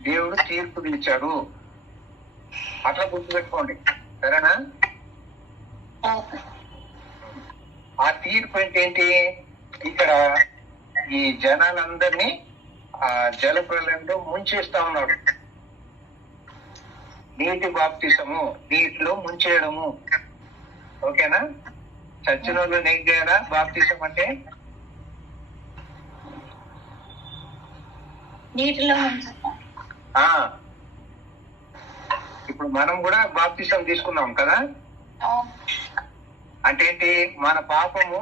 దేవుడు తీర్పు తీర్చాడు. అట్లా గుర్తుపెట్టుకోండి. సరేనా? ఆ తీర్పు ఏంటి? ఇక్కడ ఈ జనాలందరినీ ఆ జల ప్రళయంలో ముంచేస్తా ఉన్నాడు. నీటి బాప్తిసము, నీటిలో ముంచేయడము. ఓకేనా? చచ్చిన వాళ్ళు ఏం చేయాలా? బాప్తిసం అంటే నీటిలో. ఇప్పుడు మనం కూడా బాప్తిసం తీసుకున్నాం కదా. అంటే ఏంటి? మన పాపము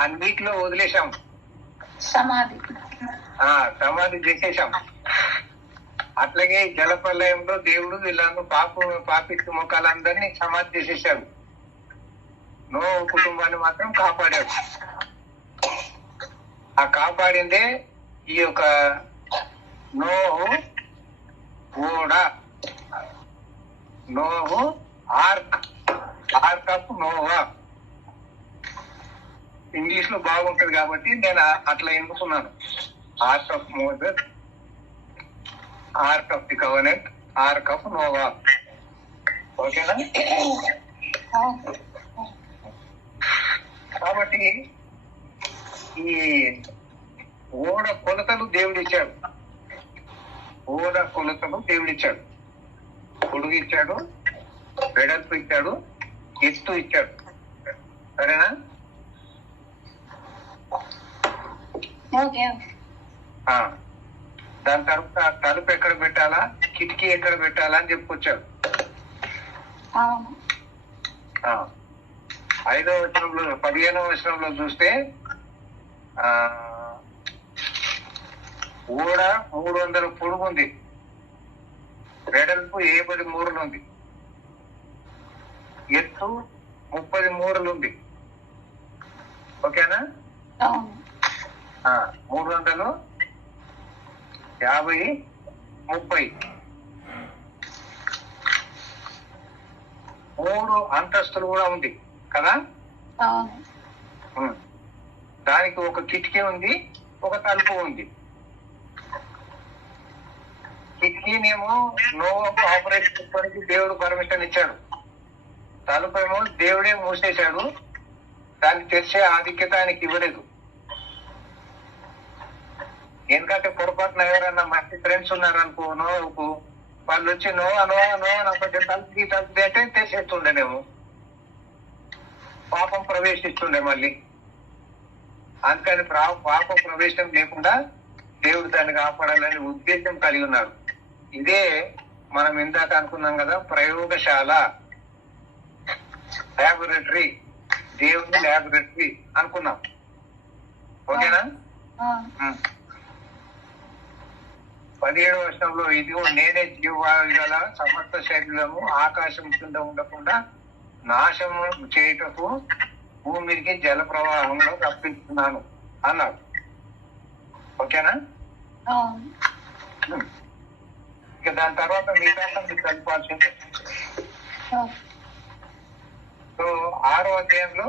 ఆ నీటిలో వదిలేసాం, సమాధి చేసేసాం. అట్లాగే జల ప్రళయంలో దేవుడు వీళ్ళను పాపిస్తు ముఖాలందరినీ సమాధి చేసేసాడు. నోహు కుటుంబాన్ని మాత్రం కాపాడాడు. ఆ కాపాడిందే ఈ యొక్క నోహు ఓడ, నోహు ark. Ark of Noah. English లో బాగుంటది కాబట్టి నేను అట్లా ఎన్నుకున్నాను. Ark of Moses, ark of the covenant, ark of Noah. ఓకేనా? కాబట్టి ఈ ఓడ కొలతలు దేవుడిచ్చాడు. ఓడ కొలతలు దేవుడిచ్చాడు. పొడుగు ఇచ్చాడు, వెడల్పు ఇచ్చాడు, ఎత్తు ఇచ్చాడు. సరేనా? దాని తర్వాత తలుపు ఎక్కడ పెట్టాలా, కిటికీ ఎక్కడ పెట్టాలా అని చెప్పుకొచ్చాడు. 5వ వచనంలో 15వ వచనంలో చూస్తే ఓడ 300 పొడుగు ఉంది, వెడల్పు 70 మూరలు ఉంది, ఎత్తు 30 మూరలు ఉంది. ఓకేనా? 300, 50, 30 3 అంతస్తులు కూడా ఉంది కదా. దానికి ఒక కిటికీ ఉంది, ఒక తలుపు ఉంది. కిటికీనేమో నోవాకు ఆపరేట్ చేసుకోవడానికి దేవుడు పర్మిషన్ ఇచ్చాడు. తలుపు ఏమో దేవుడే మూసేశాడు, దాన్ని తెరిచే ఆధిక్యత ఆయనకి ఇవ్వలేదు. ఎందుకంటే పొరపాటున ఎవరన్నా మంచి ఫ్రెండ్స్ ఉన్నారనుకో నోవాకు, వాళ్ళు వచ్చి నోవా కొంచెం తలుపు అంటే తెరిచేస్తుండేనేమో, పాపం ప్రవేశిస్తుండే మళ్ళీ. అందుకని పాపం ప్రవేశం లేకుండా దేవుడు దాన్ని కాపాడాలని ఉద్దేశం కలిగి ఉన్నాడు. ఇదే మనం ఇందాక అనుకున్నాం కదా, ప్రయోగశాల, ల్యాబొరేటరీ, దేవుని ల్యాబొరేటరీ అనుకున్నాం. ఓకేనా? 17వ వచనంలో ఇదిగో నేనే జీవాలు గల సమస్త శరీరము ఆకాశం కింద ఉండకుండా నాశము చేయుటకు భూమికి జల ప్రవాహంలో రప్పిస్తున్నాను అన్నాడు. ఓకేనా? ఇక దాని తర్వాత మిగతా మీకు కలిపాల్సిందే. సో 6వ అధ్యాయంలో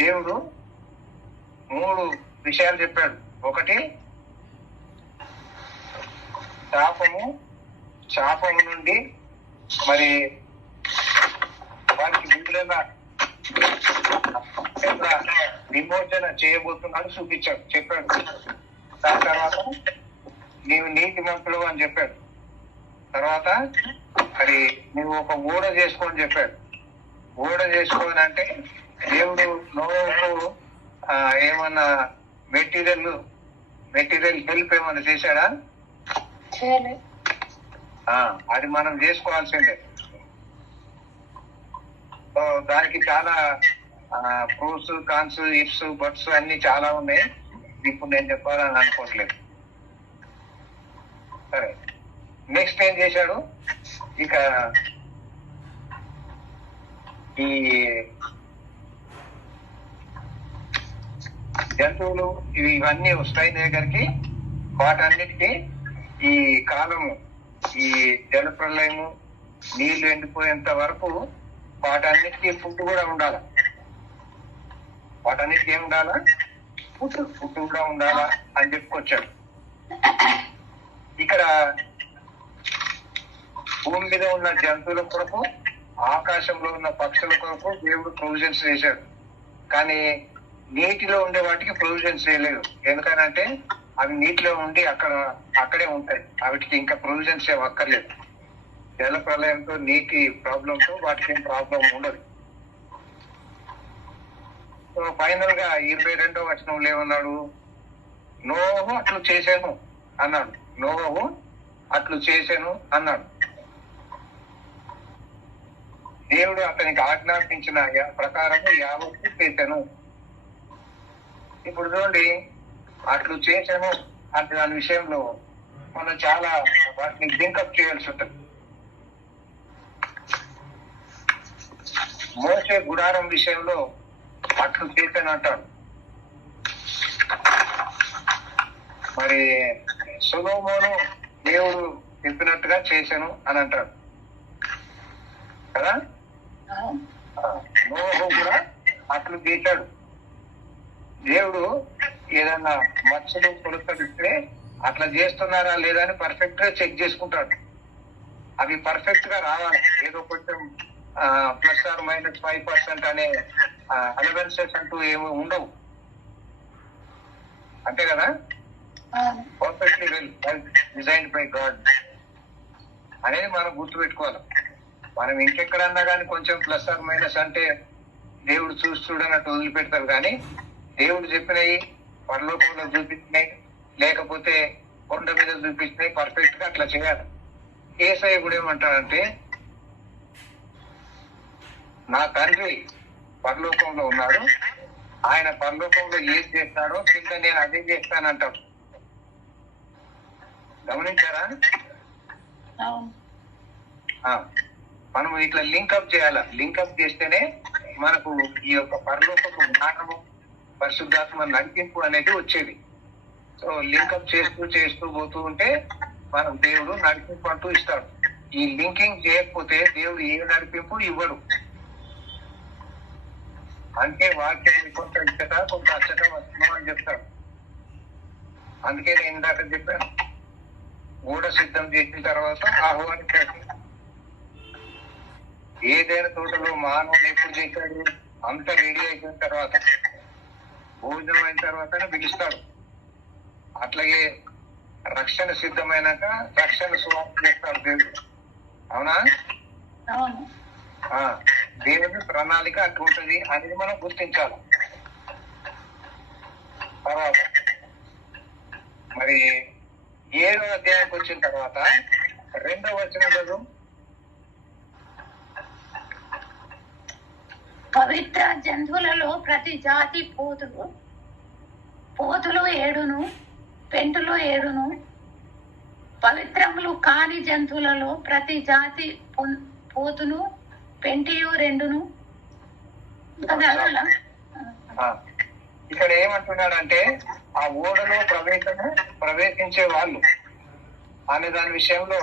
దేవుడు 3 విషయాలు చెప్పాడు. ఒకటి శాపము నుండి మరి వారికి విడుదల విమోచన చేయబోతున్నాడు చెప్పాడు. దాని తర్వాత నీవు నీతిమంతుడు అని చెప్పాడు. తర్వాత మరి నువ్వు ఒక ఓడ చేసుకోని చెప్పాడు. ఓడ చేసుకోని అంటే దేవుడు నోవాకు ఏమన్నా మెటీరియల్ హెల్ప్ ఏమన్నా చేశాడా? అది మనం చేసుకోవాల్సిందే. దానికి చాలా ప్రూఫ్స్, కాన్స్, ఇఫ్స్, బట్స్ అన్ని చాలా ఉన్నాయి. ఇప్పుడు నేను చెప్పాలని అనుకోవట్లేదు. సరే, నెక్స్ట్ ఏం చేశాడు? ఇక ఈ జంతువులు ఇవన్నీ వస్తాయి దగ్గరికి. వాటన్నిటికీ ఈ కాలము, ఈ జల ప్రళయము, నీళ్లు ఎండిపోయేంత వరకు వాటన్నిటికీ ఫుడ్ కూడా ఉండాలా. వాటన్నిటికీ ఏం ఉండాలా? ఫుడ్ కూడా ఉండాలా అని చెప్పుకొచ్చాడు. ఇక్కడ భూమి మీద ఉన్న జంతువుల కొరకు, ఆకాశంలో ఉన్న పక్షుల కొరకు దేవుడు ప్రొవిజన్స్ చేశాడు. కానీ నీటిలో ఉండే వాటికి ప్రొవిజన్స్ చేయలేదు. ఎందుకనంటే అవి నీటిలో ఉండి అక్కడే ఉంటాయి. వాటికి ఇంకా ప్రొవిజన్స్ ఏం అక్కర్లేదు. జల ప్రళయంతో, నీటి ప్రాబ్లంతో వాటికి ఏం ప్రాబ్లం ఉండదు. సో ఫైనల్ గా 22వ వచనంలో ఏమన్నాడు? నోవహు అట్లు చేశాను అన్నాడు. నోవహు అట్లు చేశాను అన్నాడు. దేవుడు అతనికి ఆజ్ఞాపించిన ప్రకారము యావత్తు చేశాను. ఇప్పుడు చూడండి, అట్లు చేశాను అంటే దాని విషయంలో మనం చాలా వాటిని లింకప్ చేయాల్సి ఉంటుంది. మోసే గుడారం విషయంలో అట్లు చేశాను అంటాడు. మరి సొలొమోను దేవుడు చెప్పినట్టుగా చేశాను అని అంటాడు కదా. నోహు కూడా అట్లు చేశాడు. దేవుడు ఏదన్నా మచ్చలు కొలతలు ఇస్తే అట్లా చేస్తున్నారా లేదా అని పర్ఫెక్ట్ గా చెక్ చేసుకుంటాడు. అవి పర్ఫెక్ట్ గా రావాలి. ఏదో కొంచెం +or -5% అనే అలవెన్సెస్ అంటూ ఏమి ఉండవు. అంతే కదా? Perfectly well designed by God అనేది మనం గుర్తుపెట్టుకోవాలి. మనం ఇంకెక్కడన్నా కానీ కొంచెం +or- అంటే దేవుడు చూడనట్టు వదిలిపెడతారు. కానీ దేవుడు చెప్పినవి పరలోకంలో చూపించినాయి, లేకపోతే కొండ మీద చూపించినాయి, పర్ఫెక్ట్ గా అట్లా చేయాలి. యేసయ్య కూడా ఏమంటాడంటే, నా తండ్రి పరలోకంలో ఉన్నాడు, ఆయన పరలోకంలో ఏది చేస్తాడో కింద నేను అదే చేస్తానంటాడు. గమనించారా? మనం ఇట్లా లింకప్ చేయాలి. లింకప్ చేస్తేనే మనకు ఈ యొక్క పరలోకపు జ్ఞానము, పరిశుద్ధాత్మ నడిపింపు అనేది వచ్చేది. సో లింకప్ చేస్తూ పోతూ ఉంటే మనం దేవుడు నడిపింపు అంటూ ఇస్తాడు. ఈ లింకింగ్ చేయకపోతే దేవుడు ఏ నడిపింపు ఇవ్వడు. అంటే వాక్యం కొంత ఇచ్చట కొంత అచ్చట వస్తున్నాం అని చెప్తాడు. అందుకే నేను ఇందాక చెప్పాను, గూఢ సిద్ధం చేసిన తర్వాత ఆహ్వానించాడు. ఏదైనా తోటలో మానవుడు ఎప్పుడు చేశాడు? అంత రెడీ అయిపోయిన తర్వాత, భోజనం అయిన తర్వాతనే పిలుస్తాడు. అట్లాగే రక్షణ సిద్ధమైనాక రక్షణ సువార్త చేస్తాడు దేవుడు. అవునా? దేవుని ప్రణాళిక అట్లుంటది అనేది మనం గుర్తించాలి. తర్వాత మరి 7వ అధ్యాయానికి వచ్చిన తర్వాత 2వ వచనంలో పవిత్ర జంతువులలో ప్రతి జాతి పోతులు 7ను, పెంటులు 7ను, పవిత్రములు కాని జంతువులలో ప్రతి జాతి పోతును, పెంటియు 2ను. ఇక్కడ ఏమంటున్నాడంటే, ఆ ఓడలో ప్రవేశించే వాళ్ళు అనే దాని విషయంలో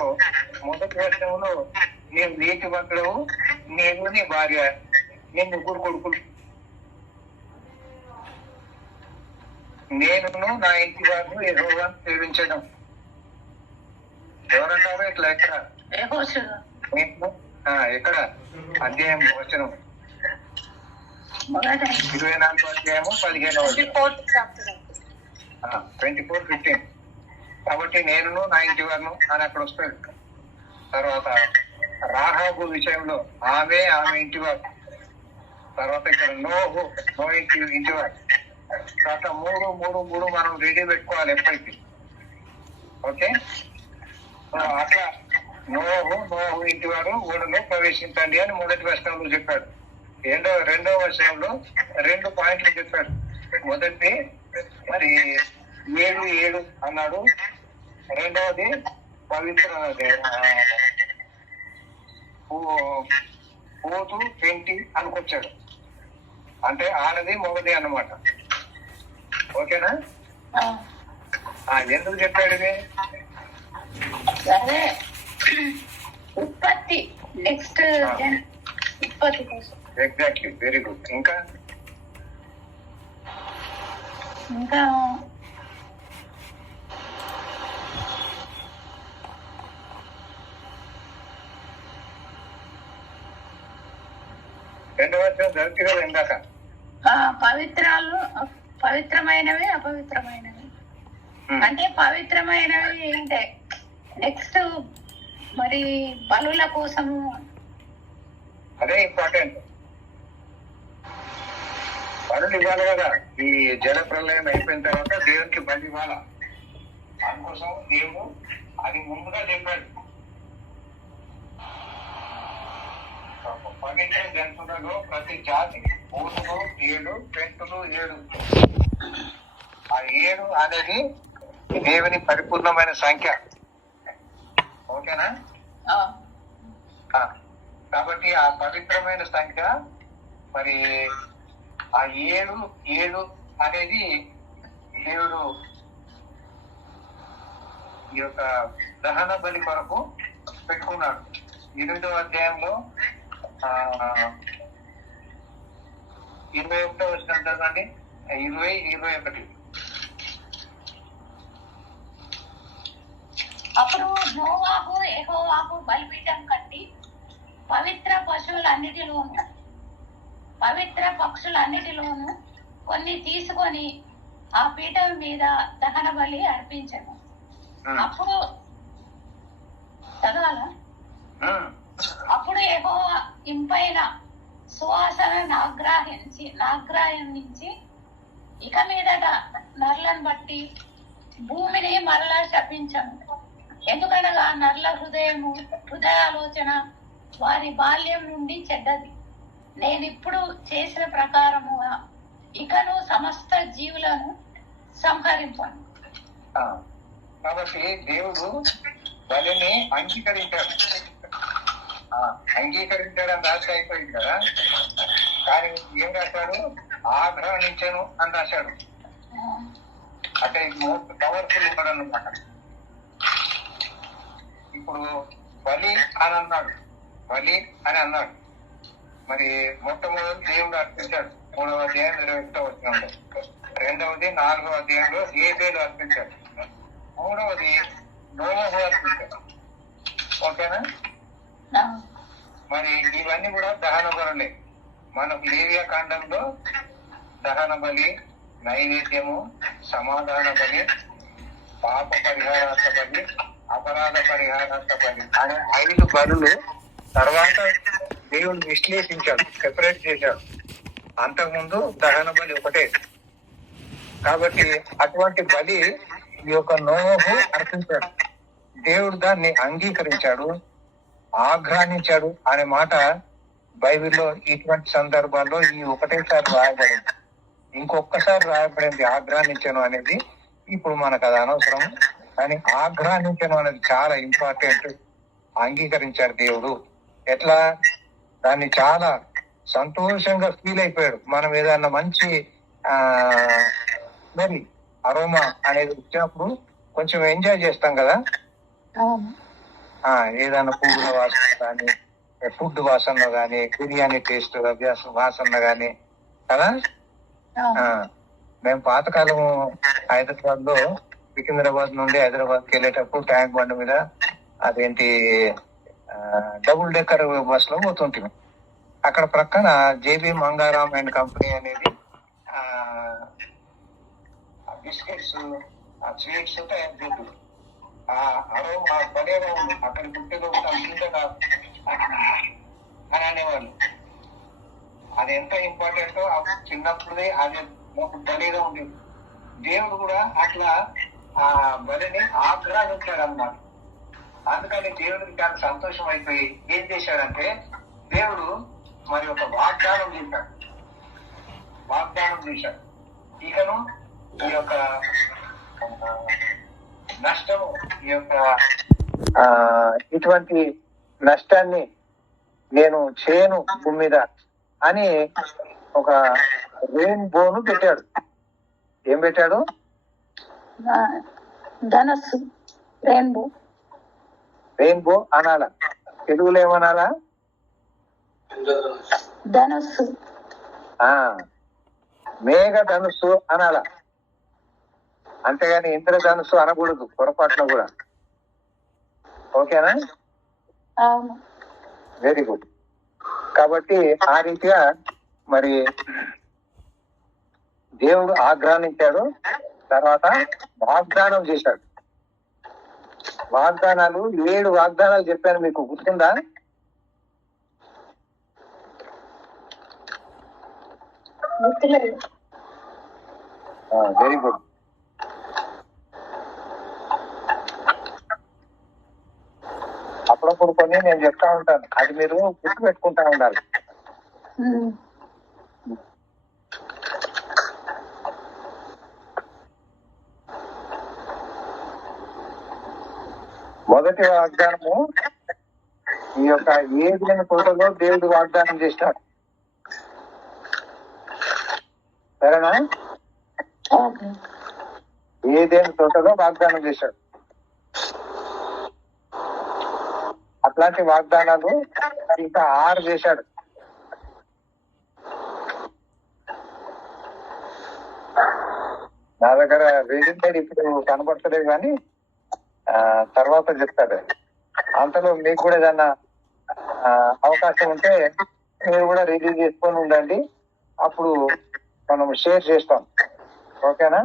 మొదటి వర్షంలో నీవు నీతివంతుడు, నీవు నీ భార్య, నీ 3 కొడుకులు, నేనును నా ఇంటి వారిని యెహోవాను సేవించడం. ఎవరన్నారు ఇట్లా? ఎక్కడ అధ్యాయం వచనం? 24వ అధ్యాయము 15వ వచనం, 24:15. కాబట్టి నేనును నా ఇంటి వారిను అని అక్కడ వస్తాడు. తర్వాత రాహాబు విషయంలో ఆమె ఇంటి వారు. తర్వాత ఇక్కడ నో ఇంటి వారు. తర్వాత 3 మనం రెడీ పెట్టుకోవాలి ఎప్పటికీ. ఓకే, అట్లా నోహు ఇంటి వారు ఓడలో ప్రవేశించండి అని మొదటి వచనంలో చెప్పాడు. 2వ వచనంలో 2 పాయింట్లు చెప్పాడు. మొదటి మరి 7 అన్నాడు. రెండవది పవిత్ర పోతు పెంటి అనుకొచ్చాడు. అంటే ఆడది మొగది అన్నమాట. ఓకేనా? ఎందుకు చెప్పాడు ఇది? ఉత్పత్తి, నెక్స్ట్ ఉత్పత్తి కోసం. Exactly, very good. ఇంకా 2వ వచనం జరుగుతుంది కదా ఇందాక. పవిత్రమైనవి, అపవిత్రమైనవి. అంటే పవిత్రమైనవి అంటే నెక్స్ట్ మరి బలుల కోసము, అదే ఇంపార్టెంట్. బలులు ఇవ్వాలి కదా. ఈ జల ప్రళయం అయిపోయిన తర్వాత దేవునికి బలి ఇవ్వాలా. దానికోసం దేవుడు అది ముందుగా చెప్పాడు. పవిత్ర జంతువులలో ప్రతి జాతి పోతులు 7, పెంటులు 7. ఆ 7 అనేది దేవుని పరిపూర్ణమైన సంఖ్య. ఓకేనా? కాబట్టి ఆ పవిత్రమైన సంఖ్య మరి ఆ 7 అనేది దేవుడు ఈ యొక్క దహన బలి కొరకు పెట్టుకున్నాడు. 8వ అధ్యాయంలో 21 వచ్చిన చదవండి. 20-21. అప్పుడు నోవాహు యెహోవాకు బలిపీఠం కట్టి పవిత్ర పక్షులన్నిటిలోను కొన్ని తీసుకొని ఆ పీఠం మీద దహన బలి అర్పించను. అప్పుడు చదవాలా? అప్పుడు యెహోవా ఇంపైన సువాసన నాగ్రహించి ఇక మీదట నర్లను బట్టి భూమిని మరలా శపించను. ఎందుకనగా నర్ల హృదయాలోచన వారి బాల్యం నుండి చెడ్డది. నేనిప్పుడు చేసిన ప్రకారముగా ఇకను సమస్త జీవులను సంహరింపను. కాబట్టి దేవుడు బలిని అంగీకరించాడని రాసి అయిపోయింది కదా. కానీ ఏం రాశాడు? ఆగ్రహించను అని రాశాడు. అంటే మోస్ట్ పవర్ఫుల్ ఉన్నాడు అన్నమాట. ఇప్పుడు బలి అని అన్నాడు. మరి మొట్టమొదటి దేవుడు అర్పించాడు 3వ అధ్యాయం 21వ వచనంలో. 2వది 4వ అధ్యాయంలో హేబేలు అర్పించాడు. 3వది నోవహు అర్పించాడు. ఓకేనా? మరి ఇవన్నీ కూడా దహన బలులే. మనకు లేవియా కాండంలో దహన బలి, నైవేద్యము, సమాధాన బలి, పాప పరిహారార్థ బలి, అపరాధ పరిహారార్థ బలి అనే 5 బలులు తర్వాత దేవుడు విశ్లేషించాడు, సెపరేట్ చేశాడు. అంతకుముందు దహన బలి ఒకటే. కాబట్టి అటువంటి బలి ఈ యొక్క నోవహు అర్పించాడు. దేవుడు దాన్ని అంగీకరించాడు, ఆఘ్రానించాడు అనే మాట బైబిల్లో ఇటువంటి సందర్భాల్లో ఈ ఒకటేసారి రాయబడింది. ఇంకొకసారి రాయబడింది ఆఘ్రానించను అనేది. ఇప్పుడు మనకు అది అనవసరం. కానీ ఆఘ్రానించను అనేది చాలా ఇంపార్టెంట్. అంగీకరించాడు దేవుడు. ఎట్లా? దాన్ని చాలా సంతోషంగా ఫీల్ అయిపోయాడు. మనం ఏదన్నా మంచి మరి అరోమా అనేది వచ్చినప్పుడు కొంచెం ఎంజాయ్ చేస్తాం కదా. ఏదైనా పువ్వుల వాసన కానీ, ఫుడ్ వాసన కానీ, బిర్యానీ టేస్ట్ వాసన కానీ కదా. మేము పాతకాలం హైదరాబాద్ లో సికింద్రాబాద్ నుండి హైదరాబాద్కి వెళ్ళేటప్పుడు ట్యాంక్ బండ్ మీద అదేంటి డబుల్ డెక్కర్ బస్ లో పోతుంటాం. అక్కడ ప్రక్కన జేబీ మంగారాం అండ్ కంపెనీ అనేది బిస్కెట్స్, స్వీట్స్ తయారు చేస్తుంది. అరోమా బలేగా ఉంది. అక్కడ గుట్టెలో అని అనేవాళ్ళు. అది ఎంత ఇంపార్టెంటో చిన్నప్పుడే అది బలిగా ఉండేది. దేవుడు కూడా అట్లా ఆ బలిని ఆగ్రహించాడు అన్నమాట. అందుకని దేవుడికి చాలా సంతోషం అయిపోయి ఏం చేశాడంటే దేవుడు మరి ఒక వాగ్దానం చేశాడు. ఇకను ఈ యొక్క నష్టము, ఈ యొక్క ఇటువంటి నష్టాన్ని నేను చేయను భూమి మీద అని ఒక రెయిన్బోను పెట్టాడు. ఏం పెట్టాడు? ధనస్సు, రెయిన్బో అనాలా? తెలుగులో ఏమనాలా? ధనస్సు. మేఘ ధనుస్సు అనాలా. అంతేగాని ఇంద్రధనుస్సు అనకూడదు పొరపాటున కూడా. ఓకేనా? Very good. కాబట్టి ఆ రీతిగా మరి దేవుడు ఆగ్రహించాడు. తర్వాత వాగ్దానం చేశాడు. వాగ్దానాలు 7 వాగ్దానాలు చెప్పాను, మీకు గుర్తుందా? Very good. అప్పుడప్పుడు కొన్ని నేను చెప్తా ఉంటాను, అది మీరు గుర్తు పెట్టుకుంటా ఉండాలి. మొదటి వాగ్దానము ఈ యొక్క ఏదైనా తోటలో దేవుడు వాగ్దానం చేస్తాడు. సరేనా? ఏదైనా తోటలో వాగ్దానం చేశాడు. అట్లాంటి వాగ్దానాలు ఇంకా 6 చేశాడు. నా దగ్గర రీడింగ్ ఇప్పుడు కనబడతలేదు కానీ తర్వాత చెప్తాడు. అంతలో మీకు కూడా ఏదన్నా అవకాశం ఉంటే మీరు కూడా రిలీజ్ చేసుకొని ఉండండి, అప్పుడు మనం షేర్ చేస్తాం. ఓకేనా?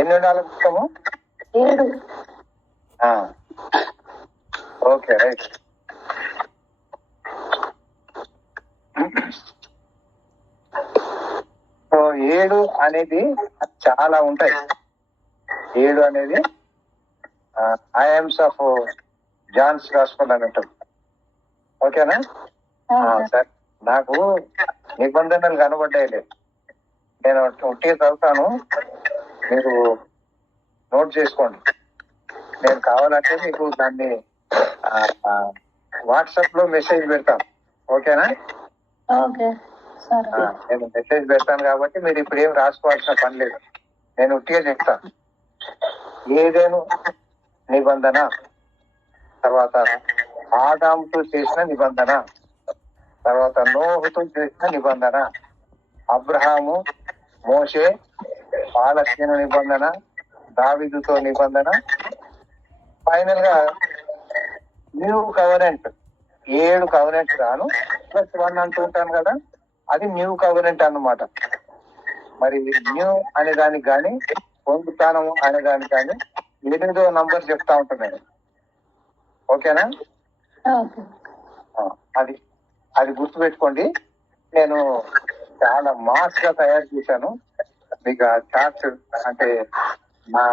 ఎన్ని ఉండాలి పుస్తకము? 7. Okay, right. సో 7 అనేది చాలా ఉంటాయి. 7 అనేది ఐఎమ్స్ ఆఫ్ జాన్స్ గాస్పెల్ అని ఉంటుంది. ఓకేనా? సరే, నాకు నిబంధనలు కనబడ్డాయి, నేను ఉట్టిగా చదువుతాను, మీరు నోట్ చేసుకోండి. నేను కావాలంటే మీకు దాన్ని వాట్సాప్ లో మెసేజ్ పెడతాను. ఓకేనా? నేను మెసేజ్ పెడతాను కాబట్టి మీరు ఇప్పుడు ఏం రాసుకోవాల్సిన పని లేదు, నేను ఉట్టిగా చెప్తాను. ఏదేను నిబంధన, తర్వాత ఆదాముతో చేసిన నిబంధన, తర్వాత నోహుతో చేసిన నిబంధన, అబ్రహాము, మోషే, పాలస్తీనా నిబంధన, దావీదుతో నిబంధన, ఫైనల్ గా న్యూ కవనెంట్. 7 కవనెంట్ గాను +1 అంటూ ఉంటాను కదా, అది న్యూ కవనెంట్ అన్నమాట. మరి న్యూ అనే దానికి కానీ పొందుతానము అనే దానికి కానీ 8వ నంబర్ చెప్తా ఉంటాను నేను. ఓకేనా? అది గుర్తుపెట్టుకోండి. నేను చాలా మాస్ గా తయారు చేశాను. మీకు ఆ చార్ట్ అంటే నా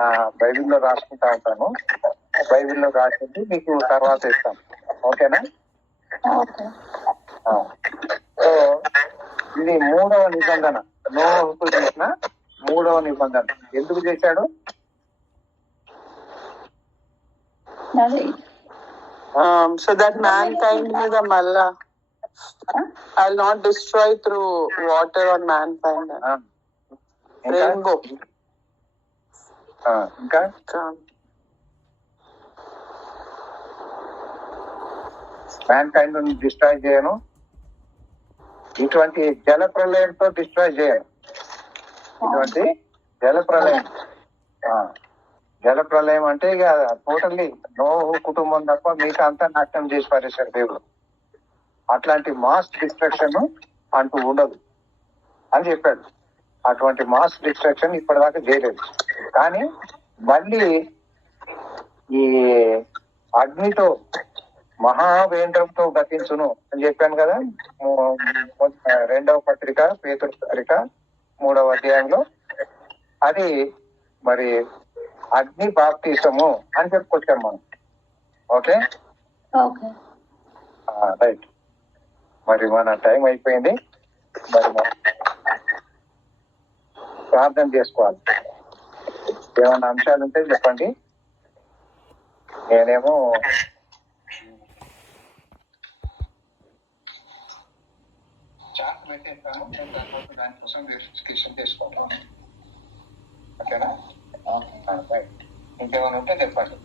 బైబిల్లో రాసుకుంటా ఉంటాను, బైబిల్లో రాసింది మీకు తర్వాత ఇస్తాను. ఓకేనా? సో ఇది 3వ నిబంధన, నోహుకు చేసిన 3వ నిబంధన. ఎందుకు చేశాడు? So that mankind మీద మళ్ళా I'll not destroy through water on mankind. Rainbow. ఇంకా mankind ని డిస్ట్రాయ్ చేయను, ఇటువంటి జల ప్రళయంతో డిస్ట్రాయ్ చేయను. ఇటువంటి జల ప్రళయం, జల ప్రళయం అంటే ఇక టోటల్లీ నోహు కుటుంబం తప్ప మీకు అంతా నాశనం చేసి పారేశాడు దేవుడు. అట్లాంటి మాస్ డిస్ట్రక్షన్ అంటూ ఉండదు అని చెప్పాడు. అటువంటి మాస్ డిస్ట్రక్షన్ ఇప్పటిదాకా చేయలేదు. కానీ మళ్ళీ ఈ అగ్నితో మహావేంద్రంతో గతించును అని చెప్పాను కదా 2వ పత్రిక పేతురు పత్రిక 3వ అధ్యాయంలో. అది మరి అగ్ని బాప్తిసము అని చెప్పుకొచ్చాం మనం. Okay, right. మరి మన టైం అయిపోయింది, మరి మనం ప్రార్థన చేసుకోవాలి. ఏమన్నా అంశాలు ఉంటే చెప్పండి. నేనేమో చార్ట్ పెట్టేస్తాను, దానికోసం వెరిఫికేషన్ చేసుకుంటాను. ఓకేనా? రైట్. ఇంకేమైనా ఉంటే చెప్పండి.